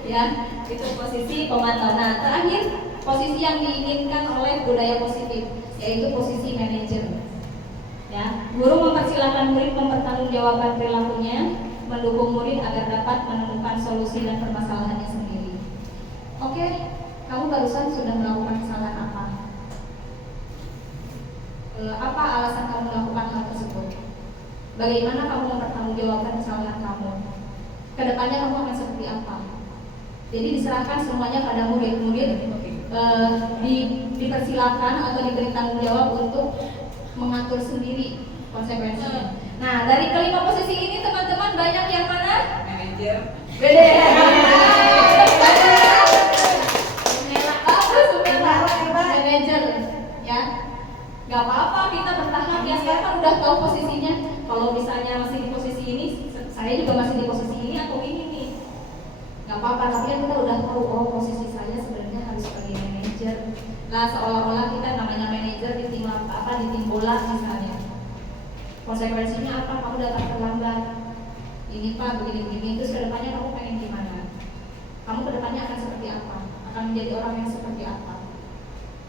Ya, itu posisi pemantau. Nah, terakhir posisi yang diinginkan oleh budaya positif, yaitu posisi manajer. Ya, guru mempersilahkan murid mempertanggungjawabkan perilakunya, mendukung murid agar dapat menemukan solusi dan permasalahannya sendiri. Oke, kamu barusan sudah melakukan kesalahan apa? Apa alasan kamu melakukan hal tersebut? Bagaimana kamu mempertanggungjawabkan kesalahan kamu? Kedepannya kamu akan seperti apa? Jadi diserahkan semuanya pada murid-murid, dipersilakan atau diberi tanggung jawab untuk mengatur sendiri konsekuensinya. Nah, dari kelima posisi ini teman-teman banyak yang mana? Manajer. Beda. Manajer, ya. Gak apa-apa kita bertahap ya. Sekarang kan udah tahu posisinya. Kalau misalnya masih di posisi ini, saya juga masih di posisi ini atau ini nih. Gak apa-apa, tapi kan kita udah tahu posisi saya sebenarnya harus sebagai manajer. Lah seolah-olah kita namanya manajer di tim di tim bola misalnya. Konsekuensinya apa? Kamu datang terlambat. Ini Pak, begini-begini. Terus kedepannya kamu pengen gimana? Kamu kedepannya akan seperti apa? Akan menjadi orang yang seperti apa?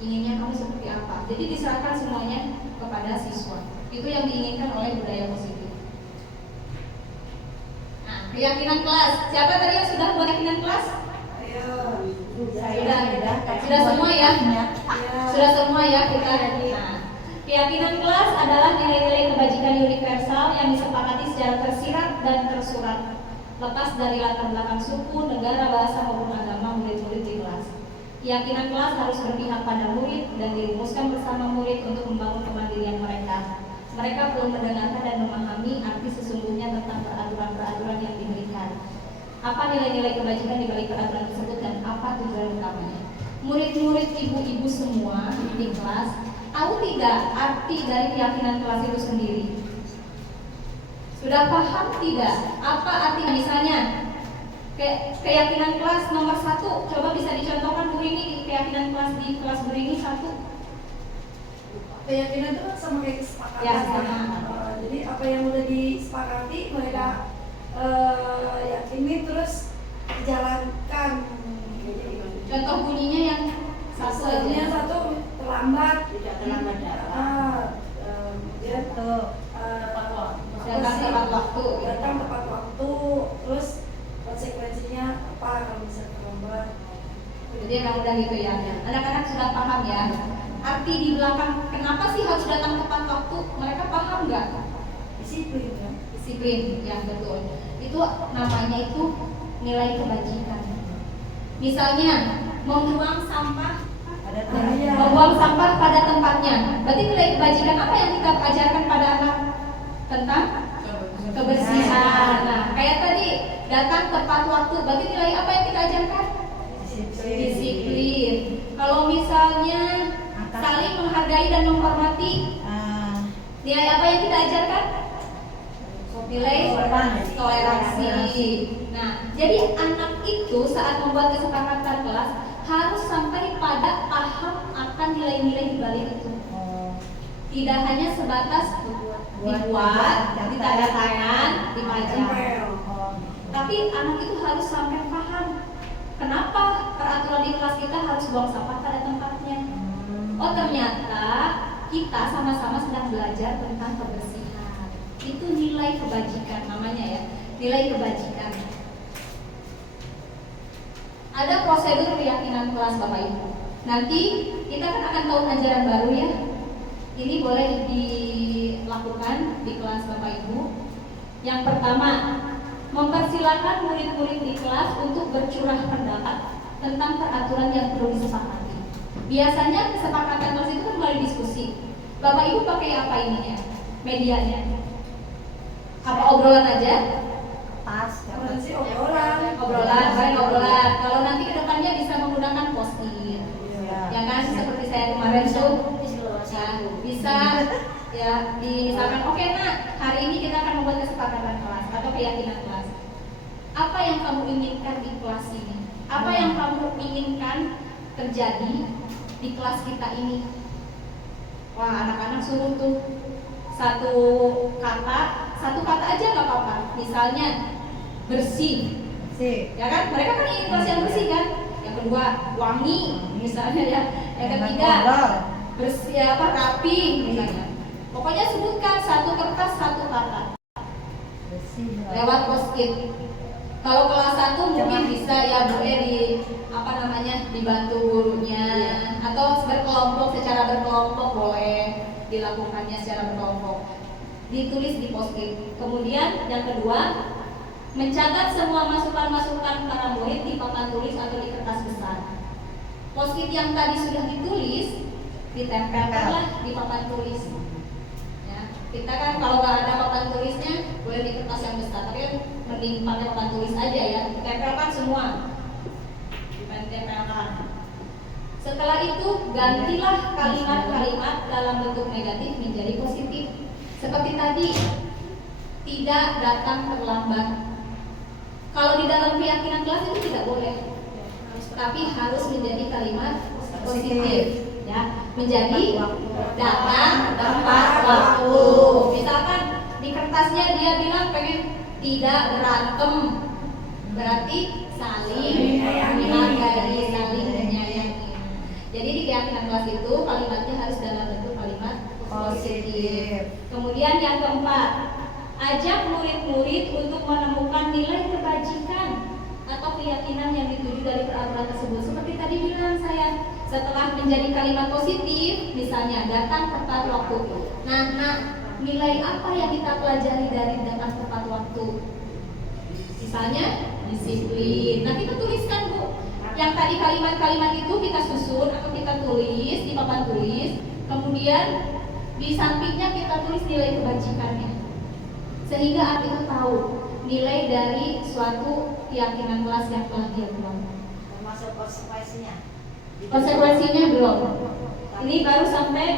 Inginnya kamu seperti apa? Jadi diserahkan semuanya kepada siswa. Itu yang diinginkan oleh budaya positif. Nah, keyakinan kelas. Siapa tadi yang sudah buat keyakinan kelas? Sudah semua ya? Sudah semua ya kita. Nah, keyakinan kelas adalah nilai-nilai kebajikan universal yang disepakati secara tersirat dan tersurat, lepas dari latar belakang suku, negara, bahasa maupun agama murid-murid di kelas. Keyakinan kelas harus berpihak pada murid dan dirumuskan bersama murid untuk membangun kemandirian mereka. Mereka perlu mendengarkan dan memahami arti sesungguhnya tentang peraturan-peraturan yang diberikan. Apa nilai-nilai kebajikan di balik peraturan tersebut dan apa tujuan utamanya? Murid-murid ibu-ibu semua di kelas tahu tidak arti dari keyakinan kelas itu sendiri? Sudah paham tidak apa artinya? Misalnya keyakinan kelas nomor 1, coba bisa dicontohkan Bu ini keyakinan kelas di kelas Bu ini 1. Keyakinan itu kan sama kayak kesepakatan. Ya, sama. Jadi apa yang udah disepakati mereka yakini terus dijalankan. Contoh bunyinya yang satu Misalnya aja. satu terlambat, Tidak terlambat datang. Kemudian Datang tepat waktu. datang tepat waktu, terus konsekuensinya apa kalau bisa terlambat. Jadi emang udah gitu ya. Anak-anak sudah paham ya. Arti di belakang kenapa sih harus datang tepat waktu? Mereka paham nggak? Disiplin kan? Disiplin, ya betul. Itu namanya itu nilai kebajikan. Misalnya membuang sampah pada tempatnya. Berarti nilai kebajikan apa yang kita ajarkan pada anak tentang kebersihan. Nah, kayak tadi datang tepat waktu. Berarti nilai apa yang kita ajarkan? Disiplin. Kalau misalnya saling menghargai dan menghormati, nilai apa yang kita ajarkan? Nilai toleransi. Nah, jadi anak itu saat membuat kesepakatan kelas harus sampai pada paham akan nilai-nilai di balik itu. Tidak hanya sebatas dibuat, ditanda tangan, dipajang. Tapi anak itu harus sampai paham kenapa peraturan di kelas kita harus buang sampah pada tempatnya. Oh, ternyata kita sama-sama sedang belajar tentang kebersihan. Itu nilai kebajikan namanya ya, nilai kebajikan. Ada prosedur keyakinan kelas Bapak Ibu. Nanti kita kan akan tahun ajaran baru ya. Ini boleh dilakukan di kelas Bapak Ibu. Yang pertama, mempersilahkan murid-murid di kelas untuk bercurah pendapat tentang peraturan yang perlu disepakati. Biasanya kesepakatan kelas itu kan melalui diskusi. Bapak Ibu pakai apa ininya? Medianya? Apa obrolan aja? Sih obrolan. Obrolan. Kalau nanti kedepannya bisa menggunakan post-it, ya kan? Seperti saya kemarin tuh, ya, bisa ya misalkan, oke nak, hari ini kita akan membuat kesepakatan kelas atau keyakinan kelas. yang kamu inginkan di kelas ini? Apa yang kamu inginkan terjadi di kelas kita ini? Wah, anak-anak suruh tuh satu kata aja nggak apa-apa. Misalnya bersih, ya kan? Mereka kan ingin kelas yang bersih kan? Yang kedua wangi, misalnya ya. Yang ketiga bersih rapi, misalnya. Pokoknya sebutkan satu kertas satu kata lewat post-it. Kalau kelas 1 mungkin bisa ya boleh dibantu gurunya atau secara berkelompok boleh dilakukannya secara berkelompok. Ditulis di post-it. Kemudian yang kedua, mencatat semua masukan-masukan para murid di papan tulis atau di kertas besar. Post-it yang tadi sudah ditulis ditempelkanlah di papan tulis. Ya, kita kan kalau nggak ada papan tulisnya boleh di kertas yang besar, tapi kan mending pakai papan tulis aja ya. Tempelkan semua, ditempelkan. Setelah itu gantilah kalimat-kalimat dalam bentuk negatif menjadi positif. Seperti tadi, tidak datang terlambat. Kalau di dalam keyakinan kelas itu tidak boleh, tapi harus menjadi kalimat positif, ya. Menjadi datang tepat waktu. Misalkan di kertasnya dia bilang pengen tidak berantem, berarti saling menghargai, saling menyayangi. Jadi di keyakinan kelas itu kalimatnya harus dalam bentuk kalimat positif. Kemudian yang keempat, ajak murid-murid untuk menemukan nilai kebajikan atau keyakinan yang dituju dari peraturan tersebut. Seperti tadi bilang saya, setelah menjadi kalimat positif, misalnya datang tepat waktu. Nah, nilai apa yang kita pelajari dari datang tepat waktu? Misalnya disiplin. Nah, kita tuliskan, Bu. Yang tadi kalimat-kalimat itu kita susun atau kita tulis di papan tulis. Kemudian di sampingnya kita tulis nilai kebajikannya. Sehingga anak itu tahu nilai dari suatu keyakinan kelas yang telah dia buat. Termasuk konsekuensinya. Konsekuensinya belum. Ini baru sampai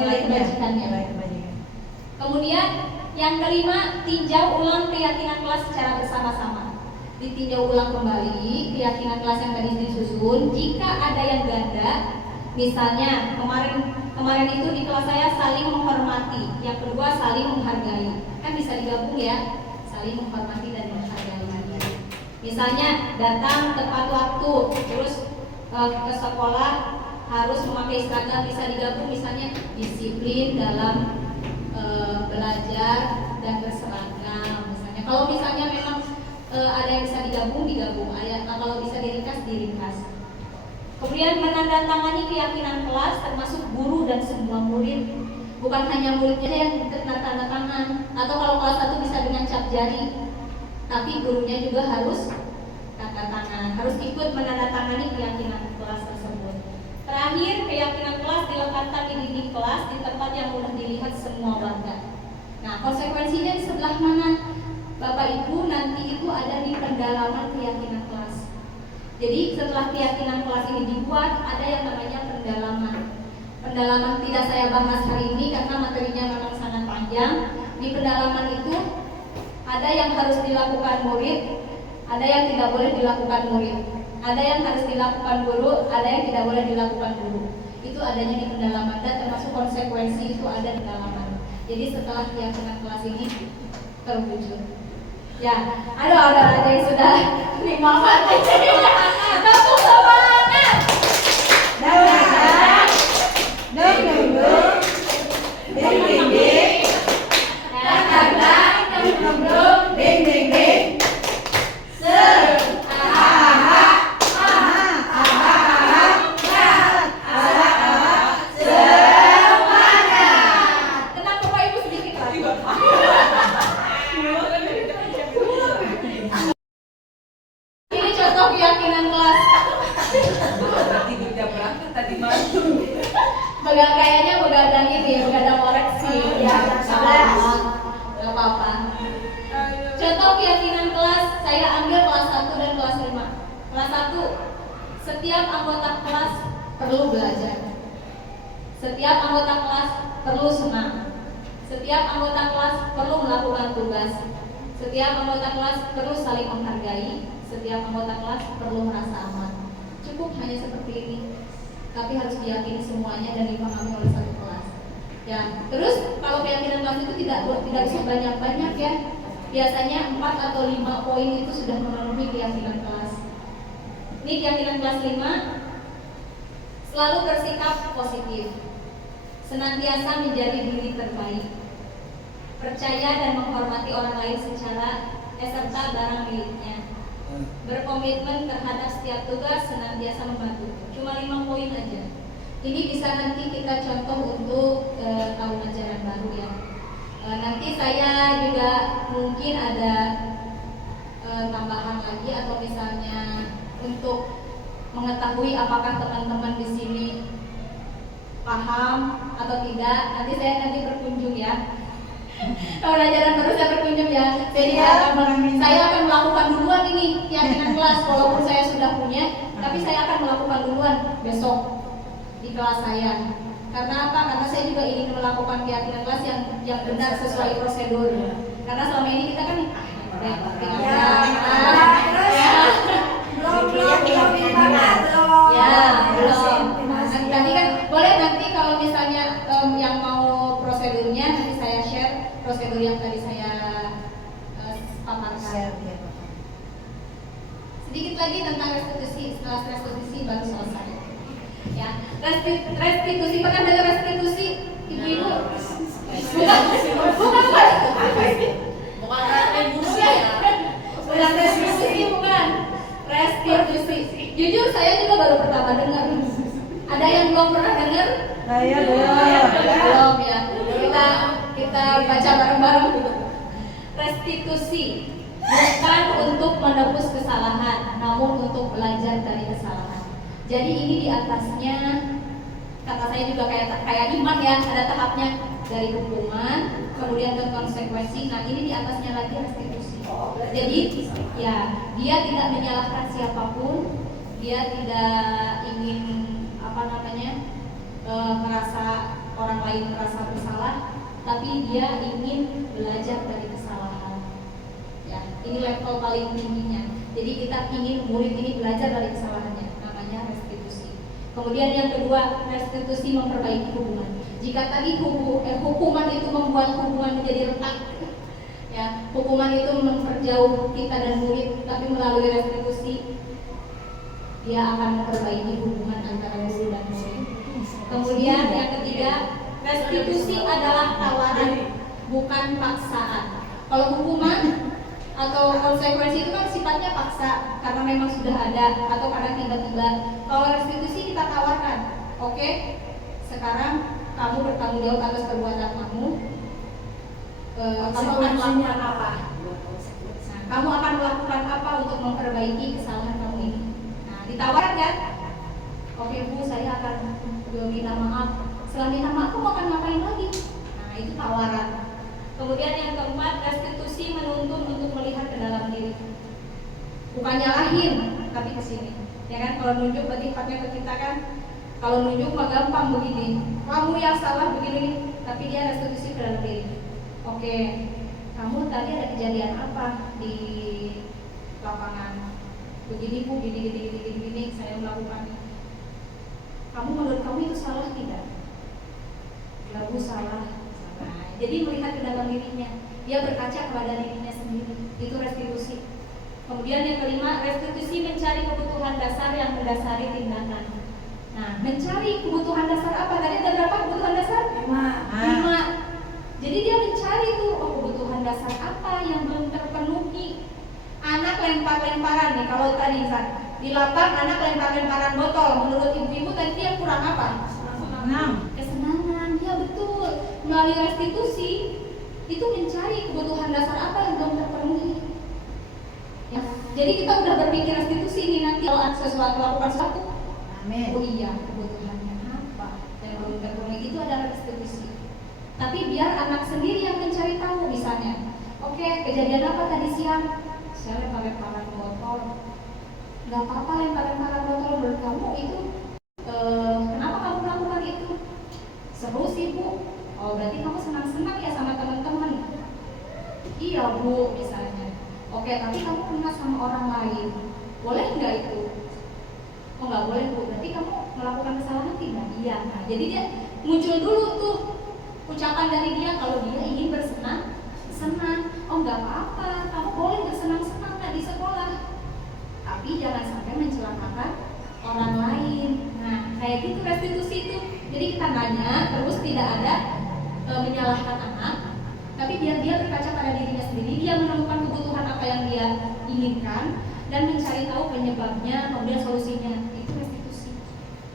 nilai kebajikannya. Kemudian yang kelima, tinjau ulang keyakinan kelas secara bersama-sama. Ditinjau ulang kembali keyakinan kelas yang tadi disusun. Jika ada yang ganda, misalnya kemarin itu di kelas saya saling menghormati, yang kedua saling menghargai, kan bisa digabung ya, saling menghormati dan menghargai. Misalnya datang tepat waktu, terus ke sekolah harus memakai seragam, bisa digabung misalnya disiplin dalam belajar dan berseragam. Misalnya kalau misalnya memang ada yang bisa digabung, kalau bisa diringkas. Kemudian menandatangani keyakinan kelas termasuk guru dan semua murid. Bukan hanya muridnya yang tanda tangan, atau kalau kelas 1 bisa dengan cap jari, tapi gurunya juga harus tanda tangan, harus ikut menandatangani keyakinan kelas tersebut. Terakhir, keyakinan kelas diletakkan di dinding kelas di tempat yang mudah dilihat semua warga. Nah, konsekuensinya di sebelah mana? Bapak Ibu, nanti itu ada di pendalaman keyakinan kelas. Jadi setelah keyakinan kelas ini dibuat, ada yang namanya pendalaman. Pendalaman tidak saya bahas hari ini karena materinya memang sangat panjang. Di pendalaman itu ada yang harus dilakukan murid, ada yang tidak boleh dilakukan murid, ada yang harus dilakukan guru, ada yang tidak boleh dilakukan guru. Itu adanya di pendalaman dan termasuk konsekuensi itu ada di pendalaman. Jadi setelah keyakinan kelas ini terwujud. Ya, ada yang sudah 5 mati. Tepuk semangat. Tenang Bapak Ibu sedikit lagi. Ini contoh keyakinan kelas. Tidak berangkat tadi malam. Kayaknya begadang ini, begadang koreksi. Ya, nggak apa-apa. Contoh keyakinan kelas, saya ambil kelas 1 dan kelas 5. Kelas 1, setiap anggota kelas perlu belajar. Setiap anggota kelas perlu senang. Setiap anggota kelas perlu melakukan tugas. Setiap anggota kelas perlu saling menghargai, setiap anggota kelas perlu merasa aman. Cukup hanya seperti ini, tapi harus diyakini semuanya dan dipahami oleh satu kelas. Ya, terus kalau keyakinan kelas itu tidak usah banyak-banyak ya. Biasanya 4 atau 5 poin itu sudah memenuhi keyakinan kelas. Ini keyakinan kelas 5. Selalu bersikap positif, senantiasa menjadi diri terbaik, percaya dan menghormati orang lain serta barang miliknya, berkomitmen terhadap setiap tugas, senantiasa membantu. Cuma 5 poin aja. Ini bisa nanti kita contoh untuk tahun ajaran baru ya. Nanti saya juga mungkin ada tambahan lagi, atau misalnya untuk mengetahui apakah teman-teman di sini paham atau tidak, nanti berkunjung ya. Tahun ajaran baru saya berkunjung ya. Jadi saya akan melakukan duluan ini keyakinan kelas, walaupun saya sudah punya, tapi saya akan melakukan duluan besok di kelas saya. Karena apa? Karena saya juga ingin melakukan keyakinan kelas yang benar sesuai prosedur. Karena selama ini kita kan belum. Nanti kan boleh, nanti kalau misalnya yang mau prosedurnya nanti saya share prosedur yang tadi saya paparkan. Sedikit lagi tentang restitusi. Setelah restitusi baru selesai. Ya, restitusi, pernah dengar restitusi, ibu-ibu? Bukan retribusi ya. Bukan restitusi, bukan restitusi. Jujur saya juga baru pertama dengar. Ada yang belum pernah dengar? Saya belum ya. Kita baca bareng-bareng. Restitusi bukan untuk menebus kesalahan, namun untuk belajar dari kesalahan. Jadi ini di atasnya, kata saya juga kayak iman ya, ada tahapnya, dari hukuman, kemudian ke konsekuensi. Nah ini di atasnya lagi restitusi. Jadi ya, dia tidak menyalahkan siapapun, dia tidak ingin merasa orang lain merasa bersalah, tapi dia ingin belajar dari kesalahan. Ya, ini level paling tingginya. Jadi kita ingin murid ini belajar dari kesalahannya, namanya restitusi. Kemudian yang kedua, restitusi memperbaiki hubungan. Jika tadi hukuman itu membuat hubungan menjadi retak, ya, hukuman itu memperjauh kita dan murid, tapi melalui restitusi dia akan memperbaiki hubungan antara guru dan murid. Kemudian yang ketiga, restitusi adalah tawaran, bukan paksaan. Kalau hukuman atau konsekuensi itu kan sifatnya paksa, karena memang sudah ada atau karena tiba-tiba. Kalau restitusi kita tawarkan, oke, sekarang kamu bertanggung jawab atas perbuatan kamu. Kamu akan melakukan apa? Nah, kamu akan melakukan apa untuk memperbaiki kesalahan kamu ini? Nah, ditawarkan kan? Oke Bu, saya akan minta maaf. Setelah minta maaf, kamu akan ngapain lagi? Nah, itu tawaran. Kemudian yang keempat, restitusi menuntun untuk melihat ke dalam diri. Bukan nyalahin, tapi ke sini. Ya kan, kalau nunjuk berarti pakai ke kita kan. Kalau nunjuk mah gampang begini. Kamu yang salah begini, tapi dia restitusi ke dalam diri. Oke, kamu tadi ada kejadian apa di lapangan? Begini Bu, gini, saya melakukan. Kamu menurut kamu itu salah tidak? Ya Bu, salah. Jadi melihat ke dalam dirinya, dia berkaca kepada dirinya sendiri. Itu restitusi. Kemudian yang kelima, restitusi mencari kebutuhan dasar yang mendasari tindakan. Nah, mencari kebutuhan dasar apa? Tadi ada berapa kebutuhan dasar? 5. Jadi dia mencari tuh, kebutuhan dasar apa yang belum terpenuhi. Anak lempar-lemparan nih, kalau tadi di lapang anak lempar-lemparan botol. Menurut ibu-ibu tadi dia kurang apa? Kesenangan. Ya betul. Melalui restitusi itu mencari kebutuhan dasar apa yang belum terpenuhi. Ya, jadi kita udah berpikir restitusi ini nanti kalau sesuatu lakukan sesuatu. Amin. Oh iya, kebutuhannya apa yang belum terpenuhi, itu adalah restitusi. Tapi biar anak sendiri yang mencari tahu. Misalnya, oke, kejadian apa tadi siang? Saya lempar-lemparan botol. Gak apa-apa lempar-lemparan botol, menurut kamu itu kenapa kamu melakukan itu? Seru sih Bu. Oh berarti kamu senang-senang ya sama teman-teman? Iya Bu, misalnya. sama orang lain. Boleh nggak itu? Oh nggak boleh Bu, berarti kamu melakukan kesalahan tidak? Iya. Nah, jadi dia muncul dulu tuh ucapan dari dia kalau dia ingin bersenang-senang. Oh nggak apa-apa, kamu boleh bersenang-senang di sekolah, tapi jangan sampai mencelakakan orang lain. Nah kayak gitu restitusi itu. Jadi kita nanya terus tidak ada menyalahkan anak, tapi biar dia berkaca pada dirinya sendiri, dia menemukan kebutuhan apa yang dia inginkan dan mencari tahu penyebabnya, kemudian solusinya. Itu restitusi.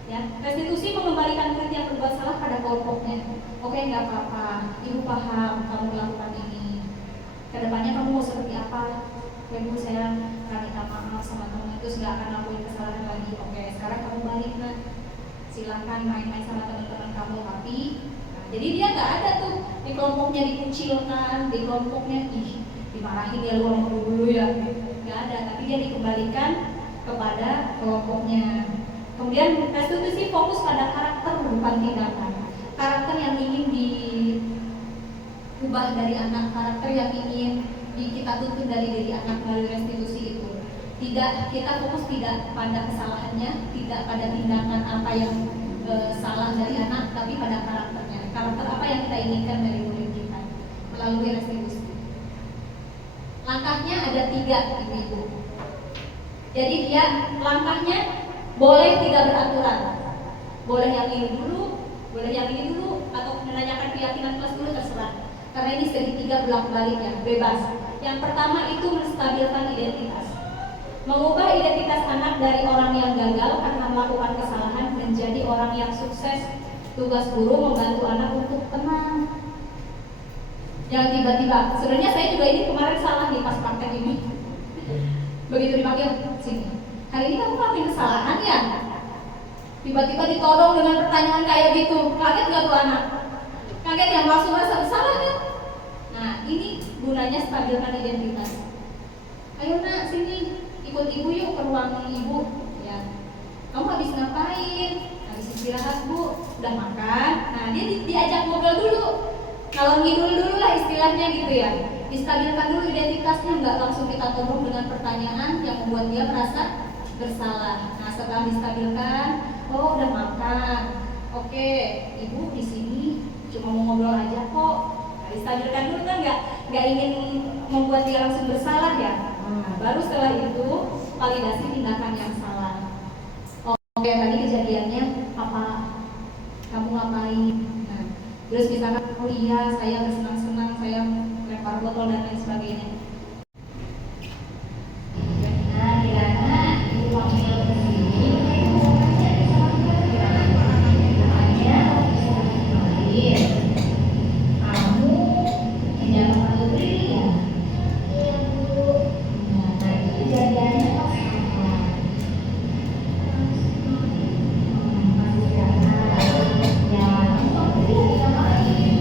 Ya, restitusi mengembalikan murid yang berbuat salah pada kelompoknya. Oke, nggak apa-apa, ibu paham kamu melakukan ini. Kedepannya kamu mau seperti apa? Ibu saya akan minta maaf sama teman itu, nggak akan lakuin kesalahan lagi. Oke, sekarang kamu balik nak, silahkan main-main sama teman-teman kamu, tapi jadi dia nggak ada tuh di kelompoknya dikucilkan, di kelompoknya dimarahin ya lu sama dulu ya, nggak ada, tapi dia dikembalikan kepada kelompoknya. Kemudian restitusi fokus pada karakter bukan tindakan. Karakter yang ingin diubah dari anak, karakter yang ingin kita tuntut dari diri anak melalui restitusi itu. Tidak, kita fokus tidak pada kesalahannya, tidak pada tindakan apa yang salah dari anak, tapi pada karakternya. Karakter apa yang kita inginkan dari murid kita melalui restitusi. Langkahnya ada 3, ibu-ibu. Jadi dia langkahnya boleh tidak beraturan, boleh yang ini dulu, boleh yang ini dulu, atau menanyakan keyakinan kelas dulu, terserah. Karena ini segitiga bolak-balik ya, bebas. Yang pertama itu menstabilkan identitas, mengubah identitas anak dari orang yang gagal karena melakukan kesalahan menjadi orang yang sukses. Tugas guru membantu anak untuk tenang. Jangan tiba-tiba, sebenarnya saya juga ini kemarin salah nih pas praktek ini. Begitu dipanggil, sini, hari ini kamu ngelakuin kesalahan ya? Tiba-tiba ditodong dengan pertanyaan kayak gitu. Kaget gak tuh anak? Kaget yang langsung rasa bersalah kan? Nah ini gunanya stabilkan identitas. Ayo nak, sini, ikut ibu yuk ke ruang ibu ya. Kamu habis ngapain? Habis istirahat Bu, udah makan? Nah dia diajak ngobrol dulu, kalau ngidul dulu lah istilahnya gitu ya. Distabilkan dulu identitasnya, nggak langsung kita todong dengan pertanyaan yang membuat dia merasa bersalah. Nah setelah distabilkan, oh udah makan, oke ibu di sini cuma mau ngobrol aja kok. Nah, distabilkan dulu kan, nggak ingin membuat dia langsung bersalah ya. Nah, baru setelah itu validasi tindakan yang salah. Oke, tadi kejadiannya apa? Kamu ngapain? Nah, terus misalkan, oh iya saya bersenang-senang, saya lempar botol dan lain sebagainya. Nah, kirana ibu panggil ke sini, kamu tidak membantu diri ya? Iya Bu. Nah, tadi kejadiannya pas apa? Masih karena ya kamu diri ngapain?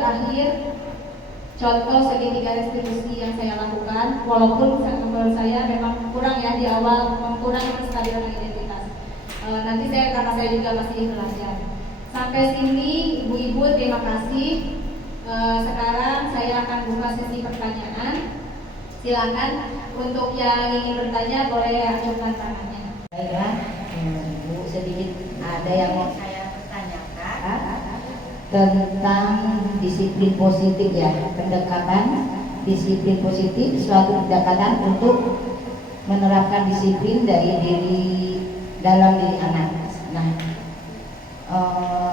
terakhir contoh segitiga restitusi yang saya lakukan, walaupun menurut saya memang kurang ya di awal, mengurangi kestabilan identitas. Nanti karena saya juga masih belajar. Sampai sini ibu-ibu terima kasih. Sekarang saya akan buka sesi pertanyaan. Silakan untuk yang ingin bertanya boleh acungkan tangannya. Baiklah, Bu, sedikit ada yang mau saya pertanyakan tentang disiplin positif ya, pendekatan disiplin positif, suatu pendekatan untuk menerapkan disiplin dalam diri anak. Nah,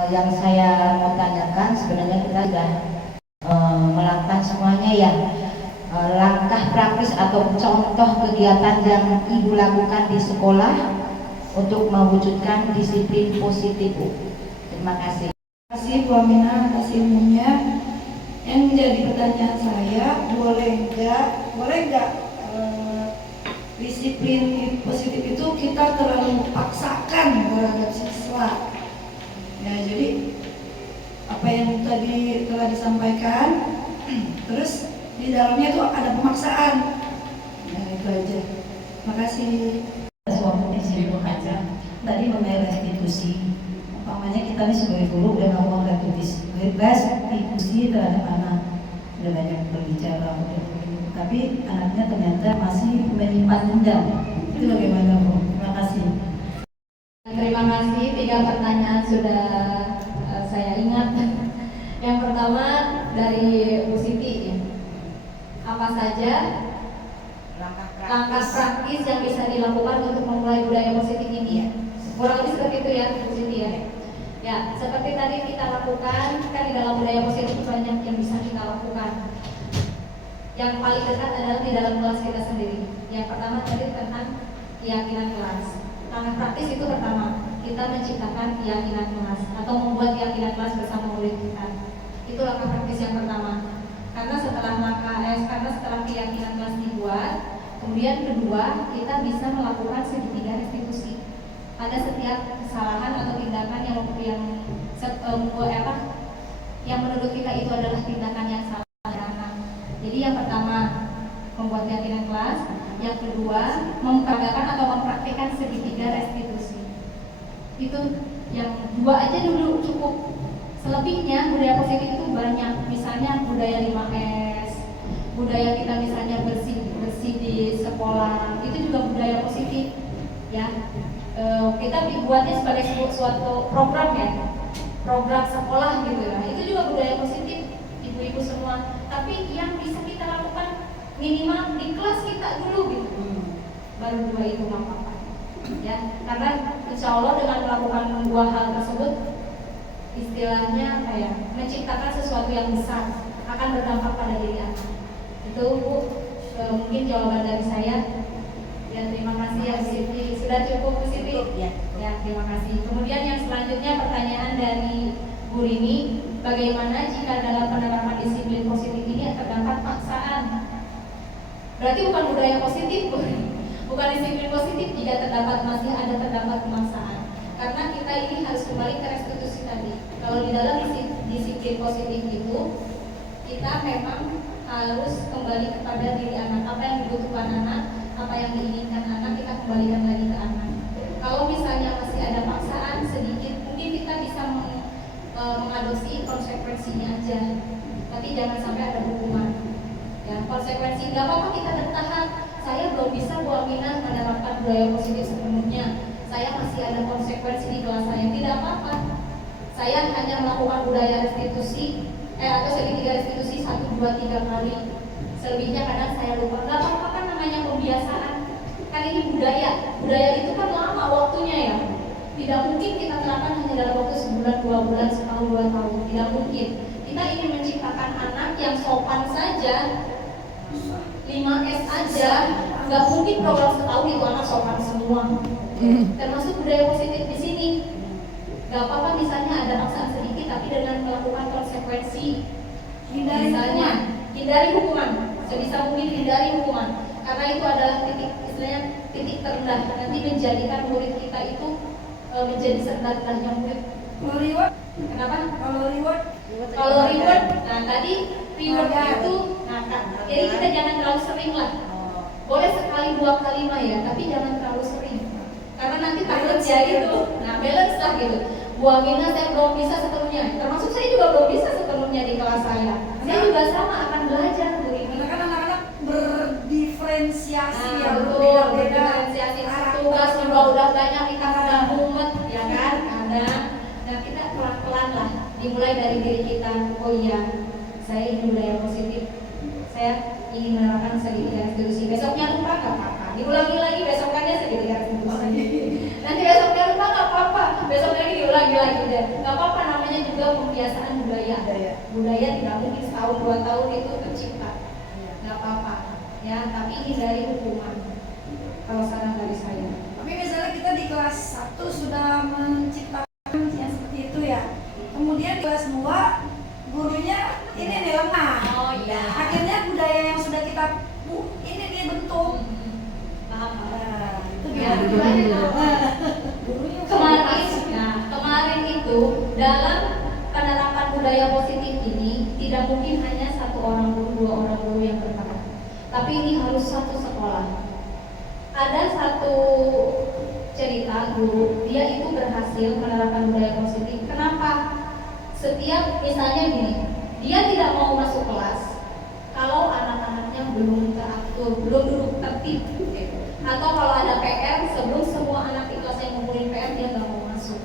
yang saya mau tanyakan sebenarnya kita sudah melakukan semuanya ya. Langkah praktis atau contoh kegiatan yang Ibu lakukan di sekolah untuk mewujudkan disiplin positif, Bu. Terima kasih. Terima kasih Bu Aminah atas ilmunya. Yang menjadi pertanyaan saya, boleh nggak disiplin positif itu kita terlalu paksakan terhadap siswa? Ya, jadi apa yang tadi telah disampaikan, terus di dalamnya itu ada pemaksaan. Nah, itu aja. Terima kasih. Suami istri bekerja tadi mengenai restitusi, umpamanya kita ini sebagai guru udah ngomong restitusi terhadap anak, udah banyak berbicara, tapi anaknya ternyata masih menyimpan dendam. Itu bagaimana, Bu? Terima kasih. Terima kasih, 3 pertanyaan sudah saya ingat. Yang pertama dari Bu Siti ya. Apa saja langkah praktis yang bisa dilakukan untuk memulai budaya positif ini ya? Kurang lebih seperti itu ya Bu Siti ya. Ya, seperti tadi kita lakukan, kan di dalam budaya positif banyak yang bisa kita lakukan. Yang paling dekat adalah di dalam kelas kita sendiri. Yang pertama tadi tentang keyakinan kelas. Langkah praktis itu pertama, kita menciptakan keyakinan kelas atau membuat keyakinan kelas bersama murid kita. Itu langkah praktis yang pertama. Karena setelah keyakinan kelas dibuat, kemudian kedua kita bisa melakukan segitiga restitusi pada setiap kesalahan atau tindakan yang menurut kita itu adalah tindakan yang salah pada anak. Jadi yang pertama membuat keyakinan kelas, yang kedua memperagakan atau mempraktikkan segitiga restitusi. Itu yang 2 aja dulu cukup. Selebihnya budaya positif itu banyak, misalnya budaya 5S, budaya kita misalnya bersih di sekolah, itu juga budaya positif ya. Kita dibuatnya sebagai suatu program ya, program sekolah gitu ya, itu juga budaya positif ibu-ibu semua. Tapi yang bisa kita lakukan minimal di kelas kita dulu gitu, baru 2 itu nggak apa-apa ya, karena insya Allah dengan melakukan 2 hal tersebut istilahnya kayak menciptakan sesuatu yang besar akan berdampak pada diri anak. Itu Bu, mungkin jawaban dari saya. Ya, terima kasih ya Bu Siti. Sudah cukup Bu Siti? Ya, terima kasih. Kemudian yang selanjutnya pertanyaan dari Bu Rini, bagaimana jika dalam penerapan disiplin positif ini terdapat paksaan? Berarti bukan budaya positif, Bu. Bukan disiplin positif jika masih terdapat pemaksaan. Karena kita ini harus kembali ke restitusi tadi. Kalau di dalam disiplin positif itu, kita memang harus kembali kepada diri anak. Apa yang dibutuhkan anak, apa yang diinginkan anak, kita kembalikan lagi ke anak. Kalau misalnya masih ada paksaan sedikit, mungkin kita bisa mengadopsi konsekuensinya aja. Tapi jangan sampai ada hukuman. Ya, konsekuensi nggak apa-apa kita bertahan. Saya belum bisa Bu Aminah menerapkan budaya positif sepenuhnya. Saya masih ada konsekuensi di kelas saya, tidak apa-apa. Saya hanya melakukan budaya restitusi atau segitiga restitusi 1, 2, 3 kali. Selebihnya kadang saya lupa. Gak apa-apa, kan namanya pembiasaan. Kan ini budaya. Budaya itu kan lama waktunya ya. Tidak mungkin kita terapkan hanya dalam waktu sebulan, 2 bulan, setahun, 2 tahun. Tidak mungkin. Kita ingin menciptakan anak yang sopan saja, 5S aja. Gak mungkin program setahun itu anak sopan semua. Termasuk budaya positif di sini. Gak apa-apa misalnya ada paksaan sedikit, tapi dengan melakukan konsekuensi. Misalnya hindari hukuman, sebisa mungkin hindari hukuman, karena itu adalah titik terendah. Nanti menjadikan murid kita itu menjadi serendah-rendahnya murid. Kalau reward? Kenapa? Kalau reward? Kalau reward, nah tadi reward itu, nah jadi kita jangan terlalu sering lah. Boleh sekali 2 kali mah ya, tapi jangan terlalu sering. Karena nanti takut jadi tuh, nah balance lah gitu. Bu Amina saya belum bisa sepenuhnya, termasuk saya juga belum bisa sepenuhnya di kelas saya. Saya juga sama akan belajar Bu ini. Karena kan anak-anak berdiferensiasi ya, betul, berbeda-beda. diferensiasi tugas juga udah banyak, kita udah mumet ya kan, ada. Nah kita pelan-pelan lah, dimulai dari diri kita. Oh iya, saya ingin budaya positif, saya ingin menerapkan segitiga restitusi. Besoknya lupa nggak apa-apa, diulangi lagi besokannya segitiga restitusi. Nanti besoknya lupa nggak apa-apa, besoknya lagi diulangi lagi deh. Nggak apa-apa, namanya juga pembiasaan budaya. Budaya tidak mungkin setahun 2 tahun itu tercipta. Nggak apa-apa, ya. Tapi hindari hukuman. Kalau saran dari saya. Tapi misalnya kita di kelas 1 sudah menciptakan yang seperti itu ya. Kemudian di kelas 2 gurunya ini nih lengah. Oh iya. Akhirnya budaya yang sudah kita ini nih bentuk. Paham. Itu Ya, gimana? kemarin itu dalam penerapan budaya positif ini tidak mungkin hanya 1 orang guru, 2 orang guru yang berperan, tapi ini harus satu sekolah. Ada satu cerita guru, dia itu berhasil menerapkan budaya positif. Kenapa? Setiap misalnya gini, dia tidak mau masuk kelas kalau anak-anaknya belum teratur, belum duduk tertib, atau kalau ada PR sebelum semua anak di kelas yang ngumpulin PR dia nggak mau masuk.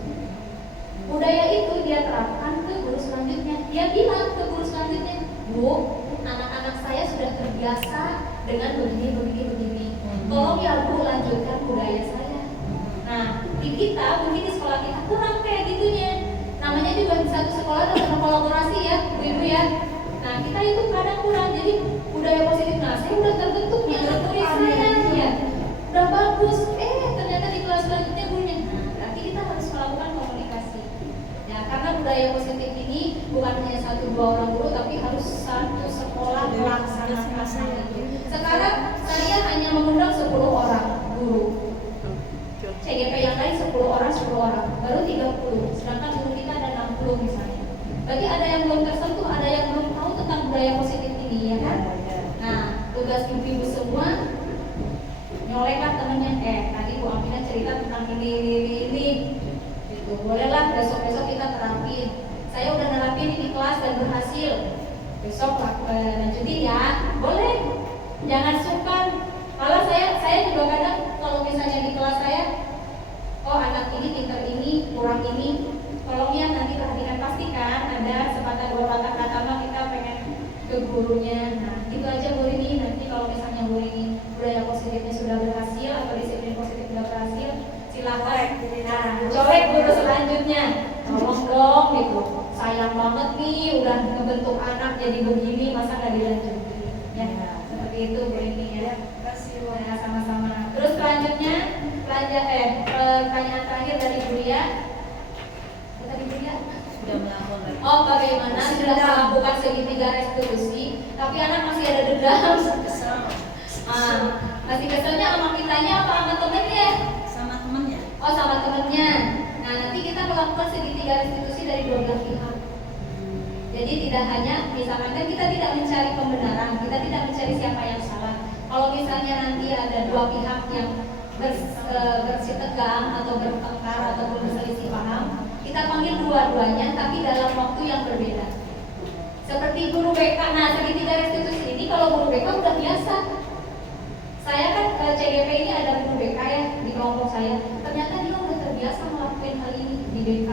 Budaya itu dia terapkan ke guru selanjutnya. Dia bilang ke guru selanjutnya, Bu, anak-anak saya sudah terbiasa dengan begini. Tolong ya Bu, lanjutkan budaya saya. Nah, di kita mungkin di sekolah kita kurang kayak gitunya. Namanya juga di satu sekolah ada kolaborasi ya, ibu-ibu ya. Nah, kita itu kadang kurang. Jadi budaya positif, nah saya udah terbentuk nih anak murid saya, ya udah bagus. Ternyata di kelas selanjutnya gurunya. Nah, berarti kita harus melakukan komunikasi. Ya, karena budaya positif ini bukan hanya 1-2 orang guru, tapi harus satu sekolah melaksanakan itu. Sekarang saya hanya mengundang 10 orang guru. CGP yang lain 10 orang, baru 30. Sedangkan guru kita ada 60 misalnya. Berarti ada yang belum tersentuh, ada yang belum tahu tentang budaya positif ini, ya kan? Nah, tugas ibu-ibu semua nyoleklah temennya. Tadi Bu Amina cerita tentang ini. Gitu. Bolehlah besok-besok kita terapin. Saya udah nerapin ini di kelas dan berhasil. Besok lanjutin ya. Boleh. Jangan sungkan. Kalau saya juga kadang kalau misalnya di kelas saya, oh anak ini pinter ini, kurang ini, tolong ya nanti perhatikan, pastikan ada sepatah 2 patah kata mah kita pengen ke gurunya. Nah gitu aja Bu ini. Nanti kalau misalnya Bu ini budaya positifnya sudah berhasil atau disiplin positif sudah berhasil, silakan colek guru selanjutnya. Tolong dong gitu, sayang banget nih udah ngebentuk anak jadi begini, masa nggak dilanjutin ya. Seperti itu Bu ini ya. Ya, sama-sama. Terus selanjutnya pertanyaan terakhir dari Bu Ria. Tadi Bu Ria Sudah melakukan. oh bagaimana sudah melakukan segitiga restitusi tapi anak masih ada dendam. Masih keselnya sama kitanya apa sama temennya? Sama temennya. Oh sama temennya. Nah nanti kita melakukan segitiga restitusi dari 12 pihak. Jadi tidak hanya misalkan kan kita tidak mencari pembenaran, kita tidak mencari siapa yang salah. Kalau misalnya nanti ada 2 pihak yang bersitegang atau bertengkar ataupun berselisih paham, kita panggil dua-duanya tapi dalam waktu yang berbeda. Seperti guru BK. Nah segitiga restitusi ini kalau guru BK udah biasa. Saya kan CGP ini ada guru BK ya di kelompok saya. Ternyata dia udah terbiasa melakukan hal ini di BK.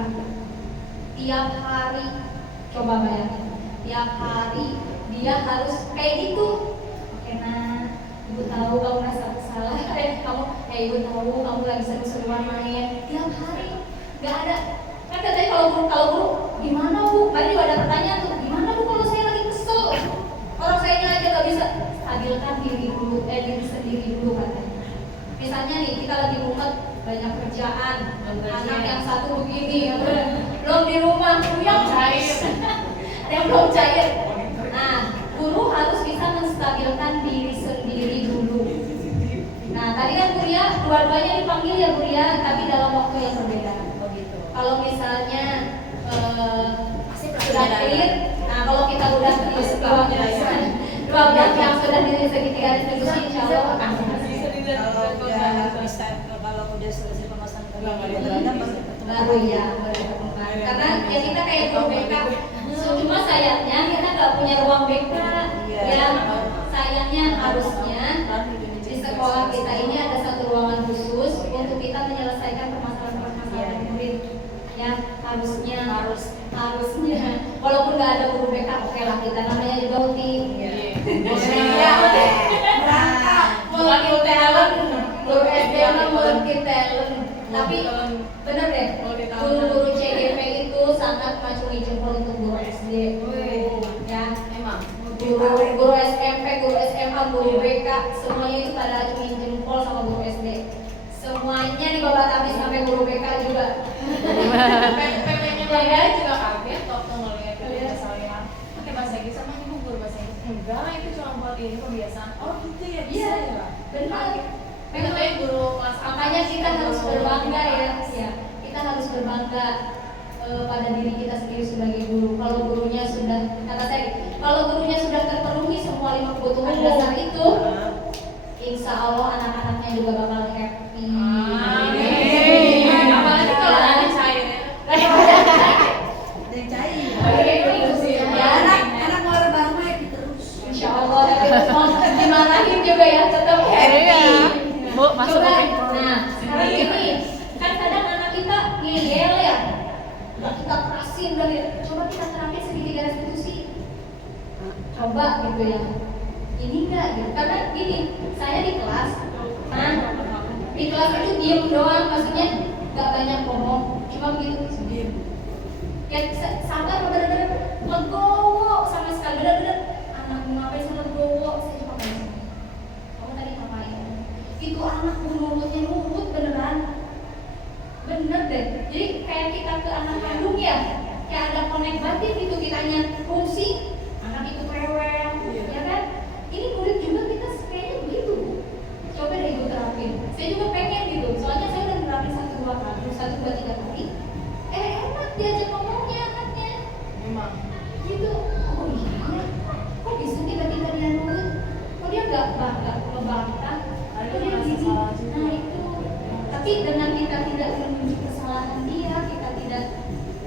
Tiap hari, coba bayangin, tiap hari dia harus kayak gitu. Oke nah, Ibu tahu kamu merasa bersalah, Ibu tahu kamu lagi seru-seruan main tiap hari, nggak ada. Kan katanya kalau guru gimana Bu? Tadi juga ada pertanyaan tuh, gimana Bu kalau saya lagi kesel? Orang saya aja nggak bisa. Stabilkan diri dulu, diri sendiri dulu katanya. Misalnya nih kita lagi mumet, banyak kerjaan, anak yang satu begini, belum di rumah, yang cair, ada yang belum cair. Nah, guru harus bisa menstabilkan diri sendiri dulu. Nah, tadi kan Bu Ria, dua-duanya dipanggil ya Bu Ria, tapi dalam waktu yang berbeda. Kalau misalnya sudah clear. Nah, kalau kita udah di dua belas yang sudah di segitiga distribusi, insya Allah akan kalau udah selesai pemasangan baru ya, karena ya kita kayak guru BK, cuma sayangnya kita nggak punya ruang BK. Yang sayangnya harusnya di sekolah kita ini ada satu ruangan khusus untuk kita menyelesaikan permasalahan murid. Ya harusnya walaupun nggak ada guru BK, oke lah, kita namanya juga ulti. Multi talent, guru SD multi talent. Tapi bener deh, guru-guru CGP itu sangat maculi jempol untuk guru SD. Ya, emang. Guru SMP, guru SMA, guru BK, semuanya itu pada acungin jempol sama guru SD. Semuanya di bawah habis sampai guru BK juga. PP-nya Bangga juga kaget waktu ngeliat bahasa Salima pakai bahasa Inggris sama ibu guru bahasa Inggris. Enggak, itu cuma buat ini kebiasaan. Oh gitu ya, bisa ya. Benar. Katanya guru kelas Makanya kita harus berbangga ya. Kita harus berbangga pada diri kita sendiri sebagai guru. Kalau gurunya sudah, kata saya, kalau gurunya sudah terpenuhi semua 5 kebutuhan dasar itu, insya Allah anak-anaknya juga bakal happy. Apalagi kalau ada cair. dan cair. Anak mau lebaran happy terus. Insya Allah, tapi mau dimarahin juga ya, tetap happy. Bu, masuk Coba, ke nah, sekarang gini, kan kadang anak kita ngeyel ya, udah kita kerasin, coba kita terapin segitiga restitusi. Coba gitu ya, ini enggak gitu, karena gini, saya di kelas, nah, di kelas itu diem doang, maksudnya nggak banyak ngomong, cuma begitu diem. Ya sabar, bener-bener legowo sama sekali, bener-bener anak ngapain sama legowo, saya cuma kayak kamu tadi ngapain? Itu anak mulutnya nurut beneran, bener deh. Jadi kayak kita ke anak kandung ya, kayak ada connect batin gitu, kitanya fungsi, anak itu rewel, ya kan? Ini murid juga kita kayaknya begitu. Coba deh ibu terapin. Saya juga pengen gitu, soalnya saya udah terapin 1, 2, 3 kali. Enak diajak ngomongnya anaknya. Memang. Gitu. Oh iya, kok bisa tiba-tiba dia nurut? Kok dia nggak ngebantah? Kok dia gini? Nah itu. Tapi dengan kita tidak menunjuk kesalahan dia, kita tidak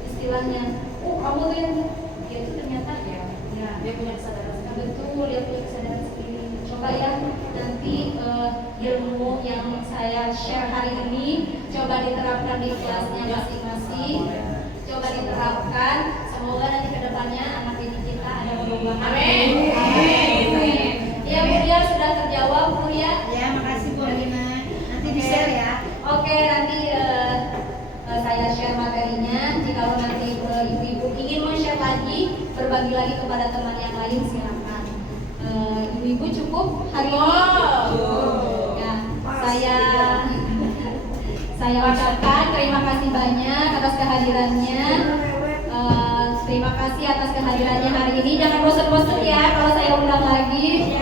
istilahnya, oh kamu tuh yang dia itu ternyata ya Dia punya kesadaran. betul, dia punya kesadaran sendiri. Coba ya nanti ilmu yang saya share hari ini coba diterapkan di kelasnya masing-masing. Coba diterapkan, semoga nanti kedepannya anak didik kita ada perubahan. Amin. Amin. Ya Bu ya, sudah terjawab Bu ya. Ya, makasih Bu Alina. Nanti di-share ya. Oke, nanti saya share materinya. Jika nanti ibu-ibu ingin men-share lagi, berbagi lagi kepada teman yang lain, silakan. Ibu-ibu cukup hari ini. Ya, saya ucapkan terima kasih banyak atas kehadirannya. Terima kasih atas kehadirannya hari ini. Jangan bosan-bosan ya kalau saya undang lagi.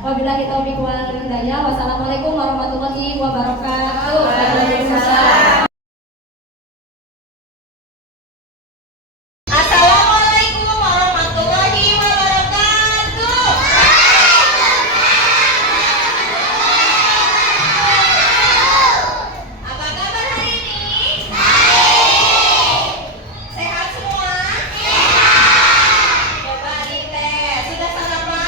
Wabillahi taufiq wal hidayah. Wassalamualaikum warahmatullahi wabarakatuh. Waalaikumsalam. Assalamualaikum warahmatullahi wabarakatuh. Apa kabar hari ini? Sehat semua? Coba dites. Sudah sarapan?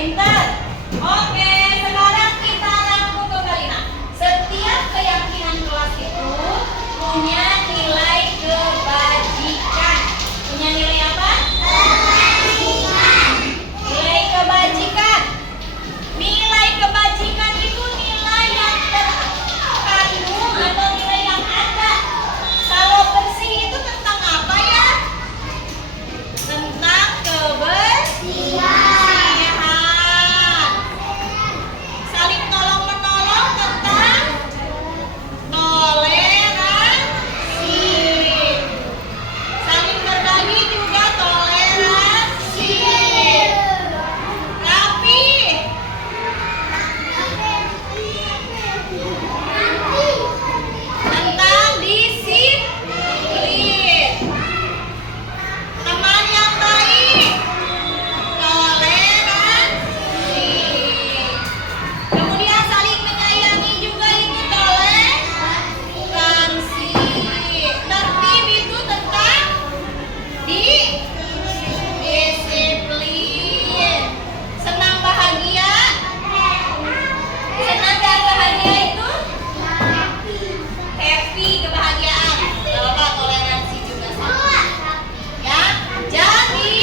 Pintar. Oke, sekarang kita rangkum kembali. Nah, setiap keyakinan kelas itu punya nilai kebajikan. Punya nilai apa? Nilai kebajikan. Nilai kebajikan itu nilai yang terkandung atau nilai yang ada. Kalau bersih itu tentang apa ya? Tentang kebersihan. Saling tolong menolong tentang toleransi. Saling berbagi juga toleransi. Rapi. Tentang disiplin. Teman yang baik. Toleransi. Kemudian saling menyayangi juga itu toleransi. Tertib itu tentang disiplin. Senang bahagia. Senang dan bahagia itu happy, kebahagiaan. Coba toleransi juga sama. Ya, jadi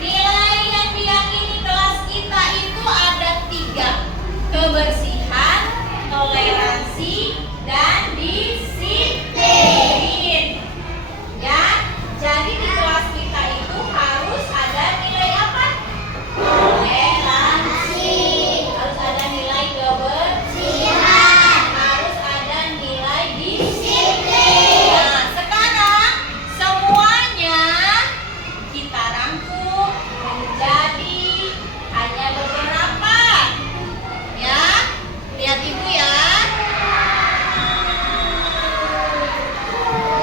nilai yang diyakini kelas kita itu ada 3: kebersihan, toleransi, dan disiplin. Ya, jadi di kelas kita itu harus ada nilai apa? Toleransi. Harus ada nilai kebersihan. Harus ada nilai disiplin. Nah, sekarang semuanya kita rangkum menjadi hanya beberapa. Ya, lihat ibu ya.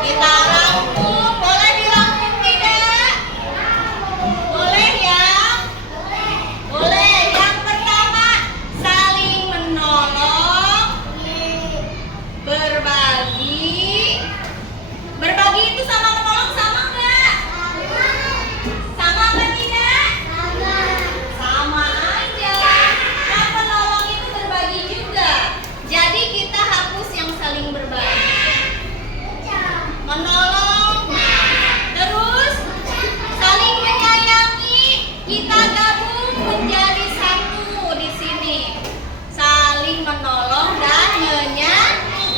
Kita rangkum, boleh dirangkum tidak? Boleh ya? Boleh. Yang pertama, saling menolong, berbagi. Berbagi itu sama menolong sama enggak? Sama apa tidak? Sama aja. Kan menolong itu berbagi juga. Jadi kita hapus yang saling berbagi. Menolong. Terus saling menyayangi. Kita gabung menjadi satu di sini. Saling menolong dan menyayangi.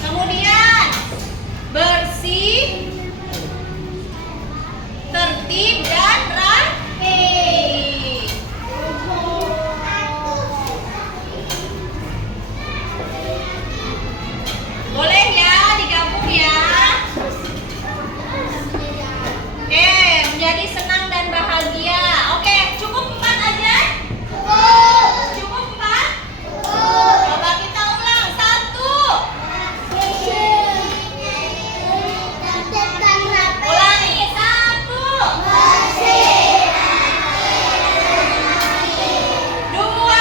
Kemudian bersih, tertib, dan rapi. Boleh ya digabung ya. Oke, menjadi senang dan bahagia. Oke, cukup 4 aja? Cukup 4? Coba kita ulang. 1. Ulangi. 1. 2. 3. 4.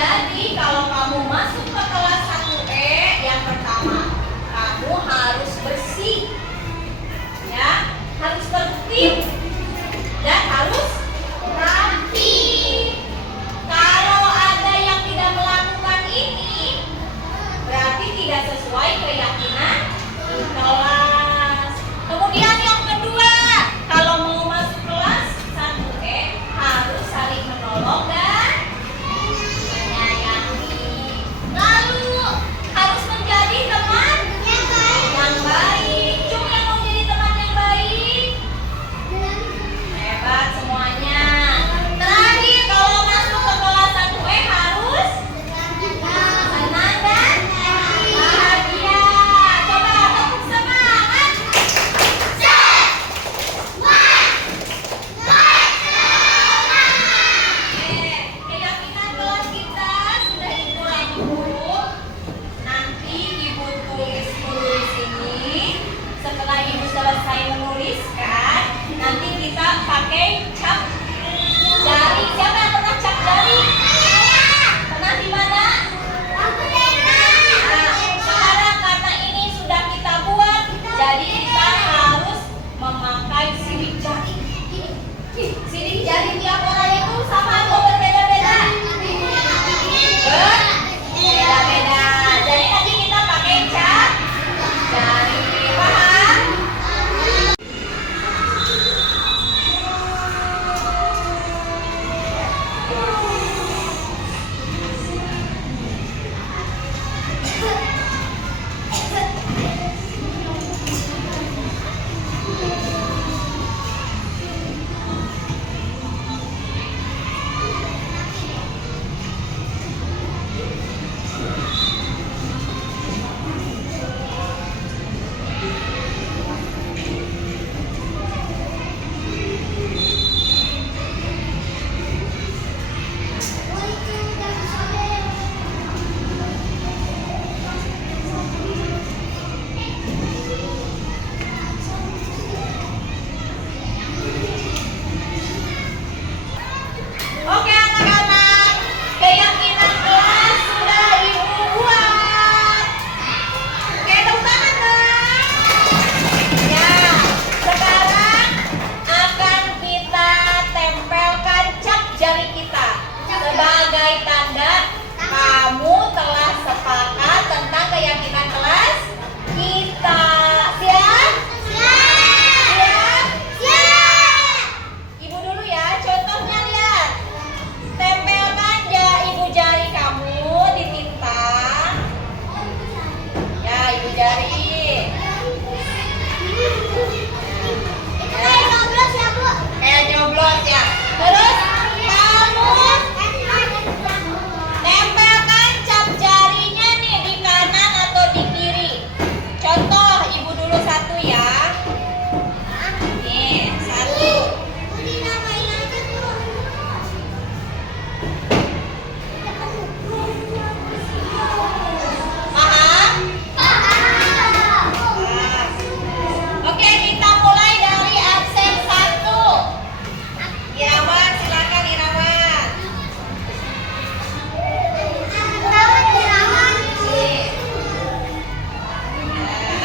Jadi kalau kamu masuk ke kelas 1E, yang pertama kamu harus bersih, ya, harus tertib, dan harus rapi. Kalau ada yang tidak melakukan ini, berarti tidak sesuai keyakinan kelas. Kemudian yang kedua, kalau mau masuk kelas 1E harus saling menolong dan menyayangi. Lalu harus menjadi teman yang baik. Cung yang mau jadi teman yang baik. Hebat semuanya. Terakhir, kalau masuk ke kelas 1E harus senang dan bahagia.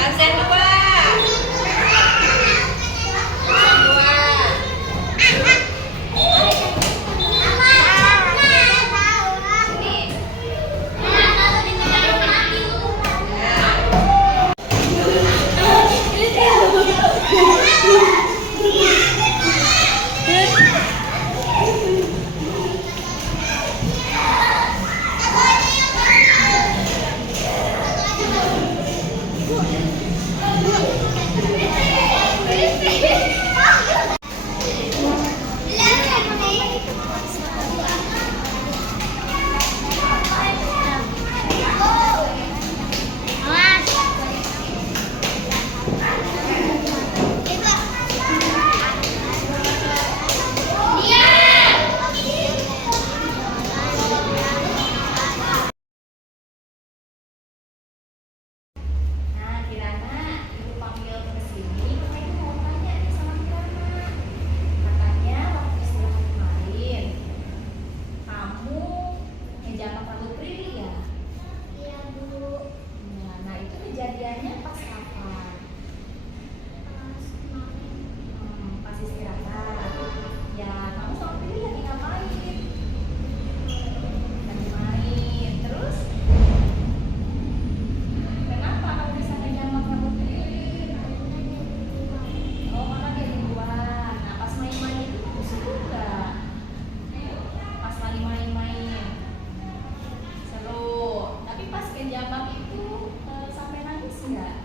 Absen 2. Nah, Kirana, ibu panggil ke sini, karena ibu mau tanya nih sama Kirana. Katanya waktu istirahat kemarin, kamu ngejambak rambut Prilly ya? Iya, Bu. Nah, itu kejadiannya pas kapan? Pas kemarin. Pas istirahat. Ya, kamu sama Prilly lagi ngapain? Lagi main. Terus? Kenapa kamu bisa ngejambak rambut Prilly? Oh, karena dia di luar. Nah, pas main-main itu kamu seru nggak? Pas lagi main-main seru. Tapi pas ngejambak itu sampai nangis nggak?